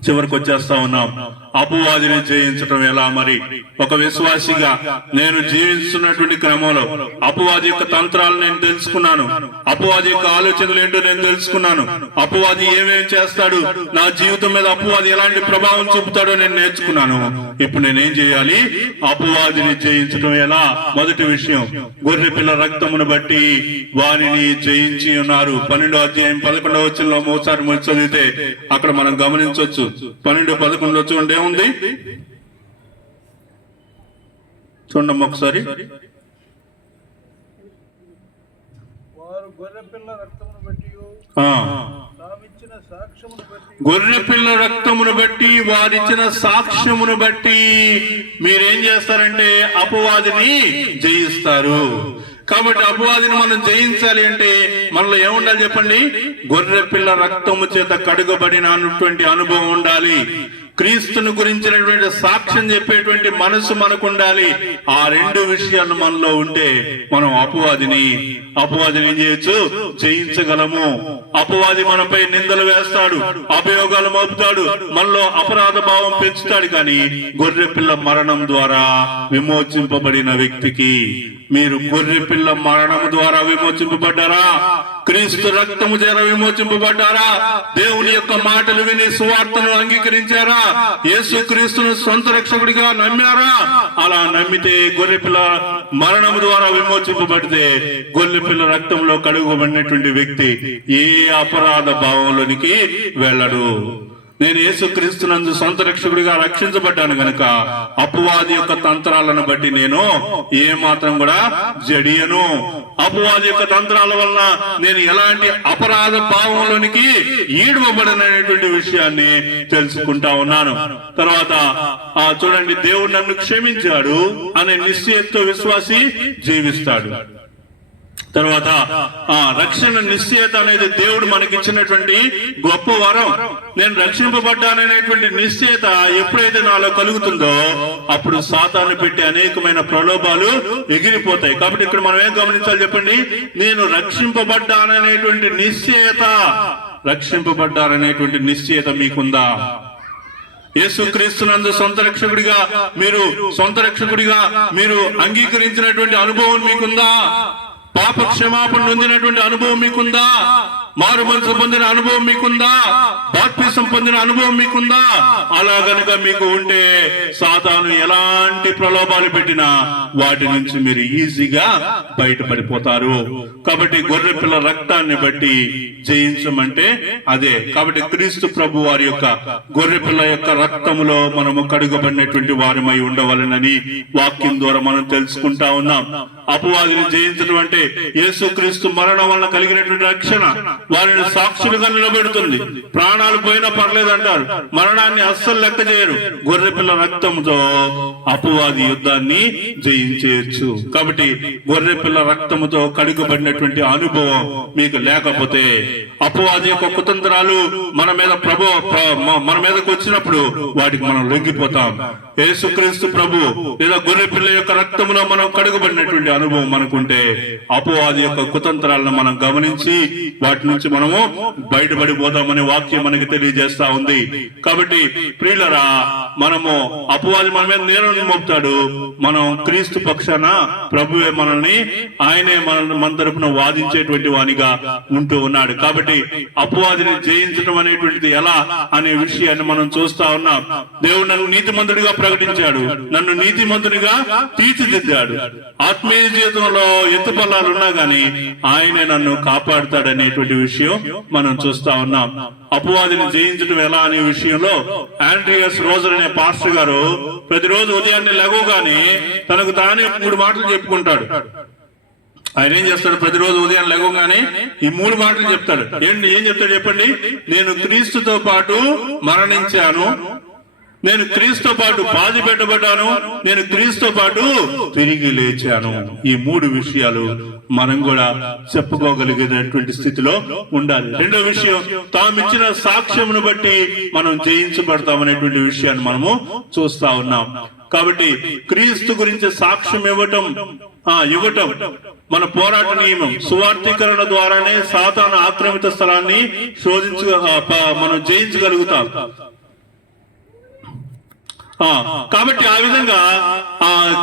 చివరికి వచ్చేస్తా ఉన్నాం. అపవాదిని జయించడం ఎలా? మరి ఒక విశ్వాసిగా నేను జీవిస్తున్నటువంటి క్రమంలో అపవాది యొక్క తంత్రాలు నేను తెలుసుకున్నాను, అపవాది యొక్క ఆలోచనలు ఏంటో నేను తెలుసుకున్నాను, అపవాది ఏమేమి చేస్తాడు, నా జీవితం మీద అపవాది ఎలాంటి ప్రభావం చూపుతాడో నేను నేర్చుకున్నాను. ఇప్పుడు నేనేం చేయాలి? అపవాదిని జయించడం ఎలా? మొదటి విషయం, గొర్రె పిల్ల రక్తమును బట్టి వారిని జయించి ఉన్నారు. 12వ అధ్యాయం 11వ వచనంలో ఒకసారి చదివితే అక్కడ మనం గమనించవచ్చు. 12-11 చూడండి ఏముంది, చూడండి ఒకసారి. గొర్రె పిల్ల రక్తమును బట్టి వారిచ్చిన సాక్ష్యమును బట్టి మీరేం చేస్తారంటే అపవాదిని జయిస్తారు. కాబట్టి అపవాదిని మనం జయించాలి అంటే మనలో ఏముండాలి చెప్పండి? గొర్రె పిల్ల రక్తము చేత కడుగబడినటువంటి అనుభవం ఉండాలి. క్రీస్తుని గురించినటువంటి సాక్ష్యం చెప్పేటువంటి మనసు మనకు ఉండాలి. ఆ రెండు విషయాలు మనలో ఉంటే మనం అపవాదిని ఏం చేయొచ్చు? జయించగలము. అపవాది మనపై నిందలు వేస్తాడు, అభియోగాలు మోపుతాడు, మనలో అపరాధ భావం పెంచుతాడు. కానీ గొర్రె పిల్ల మరణం ద్వారా విమోచింపబడిన వ్యక్తికి, మీరు గొర్రె పిల్ల మరణం ద్వారా విమోచింపబడ్డారా? క్రీస్తు రక్తము ద్వారా విమోచింపబడ్డారా? దేవుని యొక్క మాటలు విని సువార్తను అంగీకరించారా? యేసు క్రీస్తును సొంత రక్షకుడిగా నమ్మారా? అలా నమ్మితే గొర్రె పిల్ల మరణం ద్వారా విమోచింపబడితే గొర్రె పిల్ల రక్తంలో కడుగుబడినటువంటి వ్యక్తి ఏ అపరాధ భావంలోనికి వెళ్ళడు. నేను యేసు క్రీస్తునందు సొంత రక్షకుడిగా రక్షించబడ్డాను గనుక అపవాది యొక్క తంత్రాలను బట్టి నేను ఏ మాత్రం కూడా జడియను. అపవాది యొక్క తంత్రాల వలన నేను ఎలాంటి అపరాధ భావంలోనికి ఈడవబడననేటువంటి విషయాన్ని తెలుసుకుంటా ఉన్నాను. తర్వాత చూడండి, దేవుడు నన్ను క్షమించాడు అనే నిశ్చయంతో విశ్వాసి జీవిస్తాడు. తర్వాత రక్షణ నిశ్చయత అనేది దేవుడు మనకిచ్చినటువంటి గొప్ప వరం. నేను రక్షింపబడ్డాననేటువంటి నిశ్చయత ఎప్పుడైతే నాలో కలుగుతుందో అప్పుడు సాతాను పెట్టి అనేకమైన ప్రలోభాలు ఎగిరిపోతాయి. కాబట్టి ఇక్కడ మనం ఏం గమనించాలి చెప్పండి? నేను రక్షింపబడ్డాననేటువంటి నిశ్చయత మీకుందా? యేసుక్రీస్తునందు సొంత రక్షకుడిగా మీరు అంగీకరించినటువంటి అనుభవం మీకుందా? పాప క్షమాపణ పొందినటువంటి అనుభవం మీకుందా? మారు మనసు పొందిన అనుభవం మీకుందా? బాప్తిసం పొందిన అనుభవం మీకుందా? అలా గనుక మీకు ఉంటే సాతాను ఎలాంటి ప్రలోభాలు పెట్టినా వాటి నుంచి మీరు ఈజీగా బయటపడిపోతారు. కాబట్టి గొర్రె పిల్ల రక్తాన్ని బట్టి జయించమంటే అదే. కాబట్టి క్రీస్తు ప్రభు వారి యొక్క గొర్రె పిల్ల యొక్క రక్తములో మనము కడుగబడినటువంటి వారిమై ఉండవలనని వాక్యం ద్వారా మనం తెలుసుకుంటా ఉన్నాం. అపవాదిని జయించడం అంటే యేసుక్రీస్తు మరణం వలన కలిగినటువంటి రక్షణ వారిని సాక్షులుగా నిలబెడుతుంది. ప్రాణాలు పోయినా పర్లేదు అంటారు, మరణాన్ని అస్సలు లెక్క చేయరు. గొర్రె పిల్ల రక్తంతో అపవాది యుద్ధాన్ని జయించేయచ్చు. కాబట్టి గొర్రె పిల్ల రక్తముతో కడుగబడినటువంటి అనుభవం మీకు లేకపోతే అపవాది యొక్క కుతంత్రాలు మన మీదకి వచ్చినప్పుడు వాటికి మనం లొంగిపోతాం. యేసుక్రీస్తు ప్రభు లేదా గొర్రె పిల్ల యొక్క రక్తములో మనం కడుగబడినటువంటి అనుభవం మనకుంటే అపవాది యొక్క కుతంత్రాలను మనం గమనించి వాటి నుంచి మనము బయటపడిపోతామనే వాక్యం మనకి తెలియజేస్తా ఉంది. కాబట్టి ప్రియులరా, మనము అపవాది మన మీద నేరం మోపుతాడు, మనం క్రీస్తు పక్షాన ప్రభువే ఆయనే మన తరపున వాదించేటువంటి వానిగా ఉంటూ ఉన్నాడు. కాబట్టి అపవాదిని జయించడం అనేటువంటిది ఎలా అనే విషయాన్ని మనం చూస్తా ఉన్నాం. దేవుడు నన్ను నీతిమంతుడిగా ప్రకటించాడు, నన్ను నీతిమంతునిగా తీర్చిదిద్దాడు. ఆత్మీయ జీవితంలో ఎత్తుపల్లాలు ఉన్నా గాని ఆయనే నన్ను కాపాడుతాడనేటువంటి విషయం మనం చూస్తా ఉన్నాం. అపవాదిని జయించడం ఎలా అనే విషయంలో ఆండ్రియాస్ రోజర్ అనే పాస్టర్ గారు ప్రతిరోజు ఉదయాన్నే లెగవగానే తనకు తానే 3 మాటలు చెప్పుకుంటాడు. ఆయన ఏం చేస్తాడు? ప్రతిరోజు ఉదయం లెగవగానే ఈ 3 మాటలు చెప్తాడు. ఏం చెప్తాడు చెప్పండి? నేను క్రీస్తుతో పాటు మరణించాను, నేను క్రీస్తుతో పాటు బాధ పెట్టబడ్డాను, నేను క్రీస్తుతో పాటు తిరిగి లేచాను. ఈ 3 విషయాలు మనం కూడా చెప్పుకోగలిగేటటువంటి స్థితిలో ఉండాలి. రెండో విషయం, తామిచ్చిన సాక్ష్యమును బట్టి మనం జయించబడతామనేటువంటి విషయాన్ని మనము చూస్తా ఉన్నాం. కాబట్టి క్రీస్తు గురించి సాక్ష్యం ఇవ్వటం మన పోరాట నియమం. సువార్థీకరణ ద్వారానే సాతాను ఆక్రమిత స్థలాన్ని మనం జయించగలుగుతాం. కాబట్టి ఆ విధంగా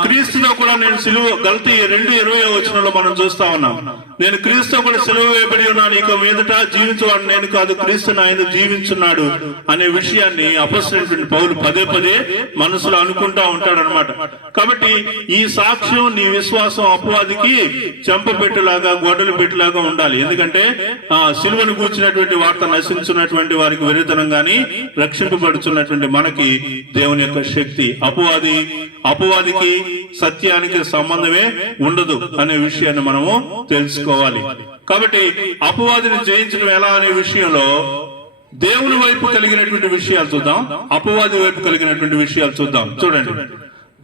క్రీస్తుతో కూడా నేను సిలువ గలతీ 2:20 మనం చూస్తా ఉన్నాం. నేను క్రీస్తుతో కూడా సిలువ వేయబడి ఉన్నాను, ఇక మీదట జీవించేవాడు నేను కాదు, క్రీస్తు ఆయన జీవించున్నాడు అనే విషయాన్ని అపొస్తలుడైన పౌలు పదే పదే మనసులో అనుకుంటా ఉంటాడు అనమాట. కాబట్టి ఈ సాక్ష్యం నీ విశ్వాసం అపవాదికి చెంపపెట్టులాగా గొడ్డలు పెట్టులాగా ఉండాలి. ఎందుకంటే సిలువను కూర్చున్నటువంటి వార్త నశించున్నటువంటి వారికి వెరితనంగాని రక్షింపబడుతున్నటువంటి మనకి దేవుని యొక్క శక్తి. అపవాదికి సత్యానికి సంబంధమే ఉండదు అనే విషయాన్ని మనము తెలుసుకోవాలి. కాబట్టి అపవాదిని జయించడం ఎలా అనే విషయంలో దేవుని వైపు కలిగినటువంటి విషయాలు చూద్దాం, అపవాది వైపు కలిగినటువంటి విషయాలు చూద్దాం. చూడండి,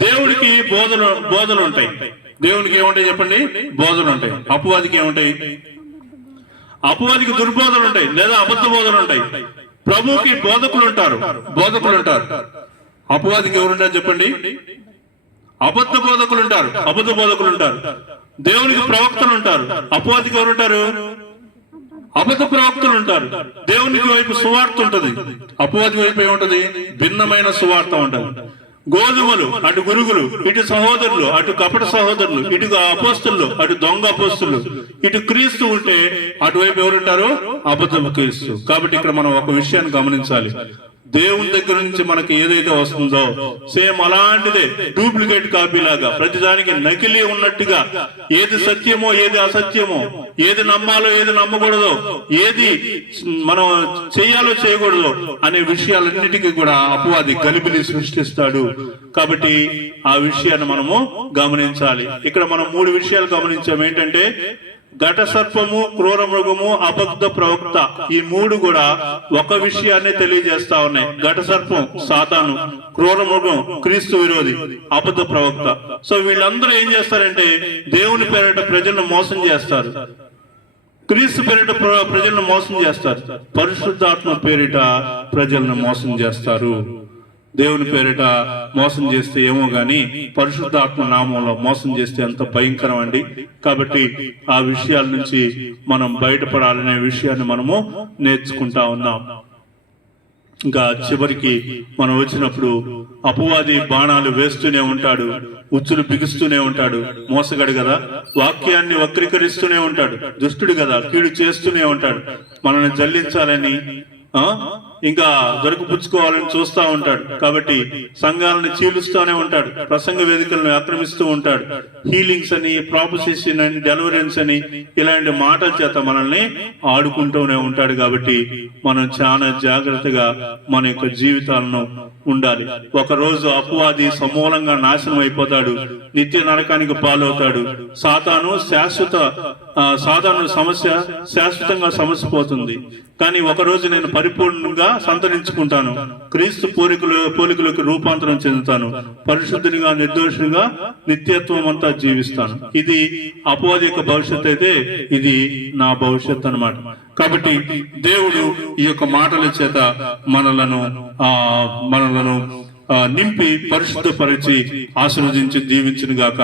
దేవుడికి బోధలు ఉంటాయి. దేవునికి ఏముంటాయి చెప్పండి? బోధలు ఉంటాయి. అపవాదికి ఏముంటాయి? అపవాదికి దుర్బోధలు ఉంటాయి, లేదా అబద్ధ బోధలు ఉంటాయి. ప్రభువుకి బోధకులు ఉంటారు. అపవాదికి ఎవరుంటారు చెప్పండి? అబద్ధ బోధకులు ఉంటారు. దేవునికి ప్రవక్తలు ఉంటారు. అపవాదికి ఎవరుంటారు? అబద్ధ ప్రవక్తలు ఉంటారు. దేవునికి వైపు సువార్త ఉంటది, అపవాది వైపు ఏముంటది? భిన్నమైన సువార్త ఉంటది. గోధుమలు అటు గురుగులు, ఇటు సహోదరులు, అటు కపట సహోదరులు, ఇటు అపోస్తులు, అటు దొంగ అపోస్తులు, ఇటు క్రీస్తు ఉంటే అటువైపు ఎవరుంటారు? అబద్ధ క్రీస్తు. కాబట్టి ఇక్కడ మనం ఒక విషయాన్ని గమనించాలి. దేవుని దగ్గర నుంచి మనకి ఏదైతే వస్తుందో సేమ్ అలాంటిదే, డూప్లికేట్ కాపీ లాగా, ప్రతిదానికి నకిలీ ఉన్నట్టుగా, ఏది సత్యమో ఏది అసత్యమో, ఏది నమ్మాలో ఏది నమ్మకూడదో, ఏది మనం చేయాలో చేయకూడదో అనే విషయాలన్నిటికీ కూడా అపవాది గలిబిలి సృష్టిస్తాడు. కాబట్టి ఆ విషయాన్ని మనము గమనించాలి. ఇక్కడ మనం 3 విషయాలు గమనించాము. ఏంటంటే ఘట సర్పము, క్రూర మృగము, అబద్ధ ప్రవక్త, ఈ 3 కూడా ఒక విషయాన్ని తెలియజేస్తా ఉన్నాయి. ఘట సర్పం సాతాను, క్రూర మృగం క్రీస్తు విరోధి, అబద్ధ ప్రవక్త. సో వీళ్ళందరూ ఏం చేస్తారంటే దేవుని పేరిట ప్రజలను మోసం చేస్తారు, క్రీస్తు పేరిట ప్రజలను మోసం చేస్తారు, పరిశుద్ధాత్మ పేరిట ప్రజలను మోసం చేస్తారు. దేవుని పేరిట మోసం చేస్తే ఏమో గాని పరిశుద్ధాత్మ నామంలో మోసం చేస్తే ఎంత భయంకరం అండి. కాబట్టి ఆ విషయాల నుంచి మనం బయటపడాలనే విషయాన్ని మనము నేర్చుకుంటా ఉన్నాం. ఇంకా చివరికి మనం వచ్చినప్పుడు అపవాది బాణాలు వేస్తూనే ఉంటాడు, ఉచ్చులు బిగుస్తూనే ఉంటాడు. మోసగాడు కదా, వాక్యాన్ని వక్రీకరిస్తూనే ఉంటాడు. దుష్టుడు కదా, కీడు చేస్తూనే ఉంటాడు. మనల్ని జల్లించాలని ఇంకా దొరికిపుచ్చుకోవాలని చూస్తూ ఉంటాడు. కాబట్టి సంఘాలను చీలుస్తూనే ఉంటాడు, ప్రసంగ వేదికలను ఆక్రమిస్తూ ఉంటాడు. హీలింగ్స్ అని, ప్రాపసిషన్ అని, డెలివరెన్స్ అని ఇలాంటి మాటల చేత మనల్ని ఆడుకుంటూనే ఉంటాడు. కాబట్టి మనం చాలా జాగ్రత్తగా మన యొక్క జీవితాలను ఉండాలి. ఒక రోజు అపవాది సమూలంగా నాశనం అయిపోతాడు, నిత్య నరకానికి పాలవుతాడు. సాతాను సమస్య శాశ్వతంగా సమసిపోతుంది. కానీ ఒక రోజు నేను పరిపూర్ణంగా సంతరించుకుంటాను, క్రీస్తు పోలికలకు రూపాంతరం చెందుతాను, పరిశుద్ధునిగా నిర్దోషునిగా నిత్యత్వం అంతా జీవిస్తాను. ఇది అపవాది యొక్క భవిష్యత్తు అయితే ఇది నా భవిష్యత్తు అన్నమాట. కాబట్టి దేవుడు ఈ యొక్క మాటల చేత మనలను నింపి పరిశుద్ధపరిచి ఆశీర్వదించి దీవించును గాక.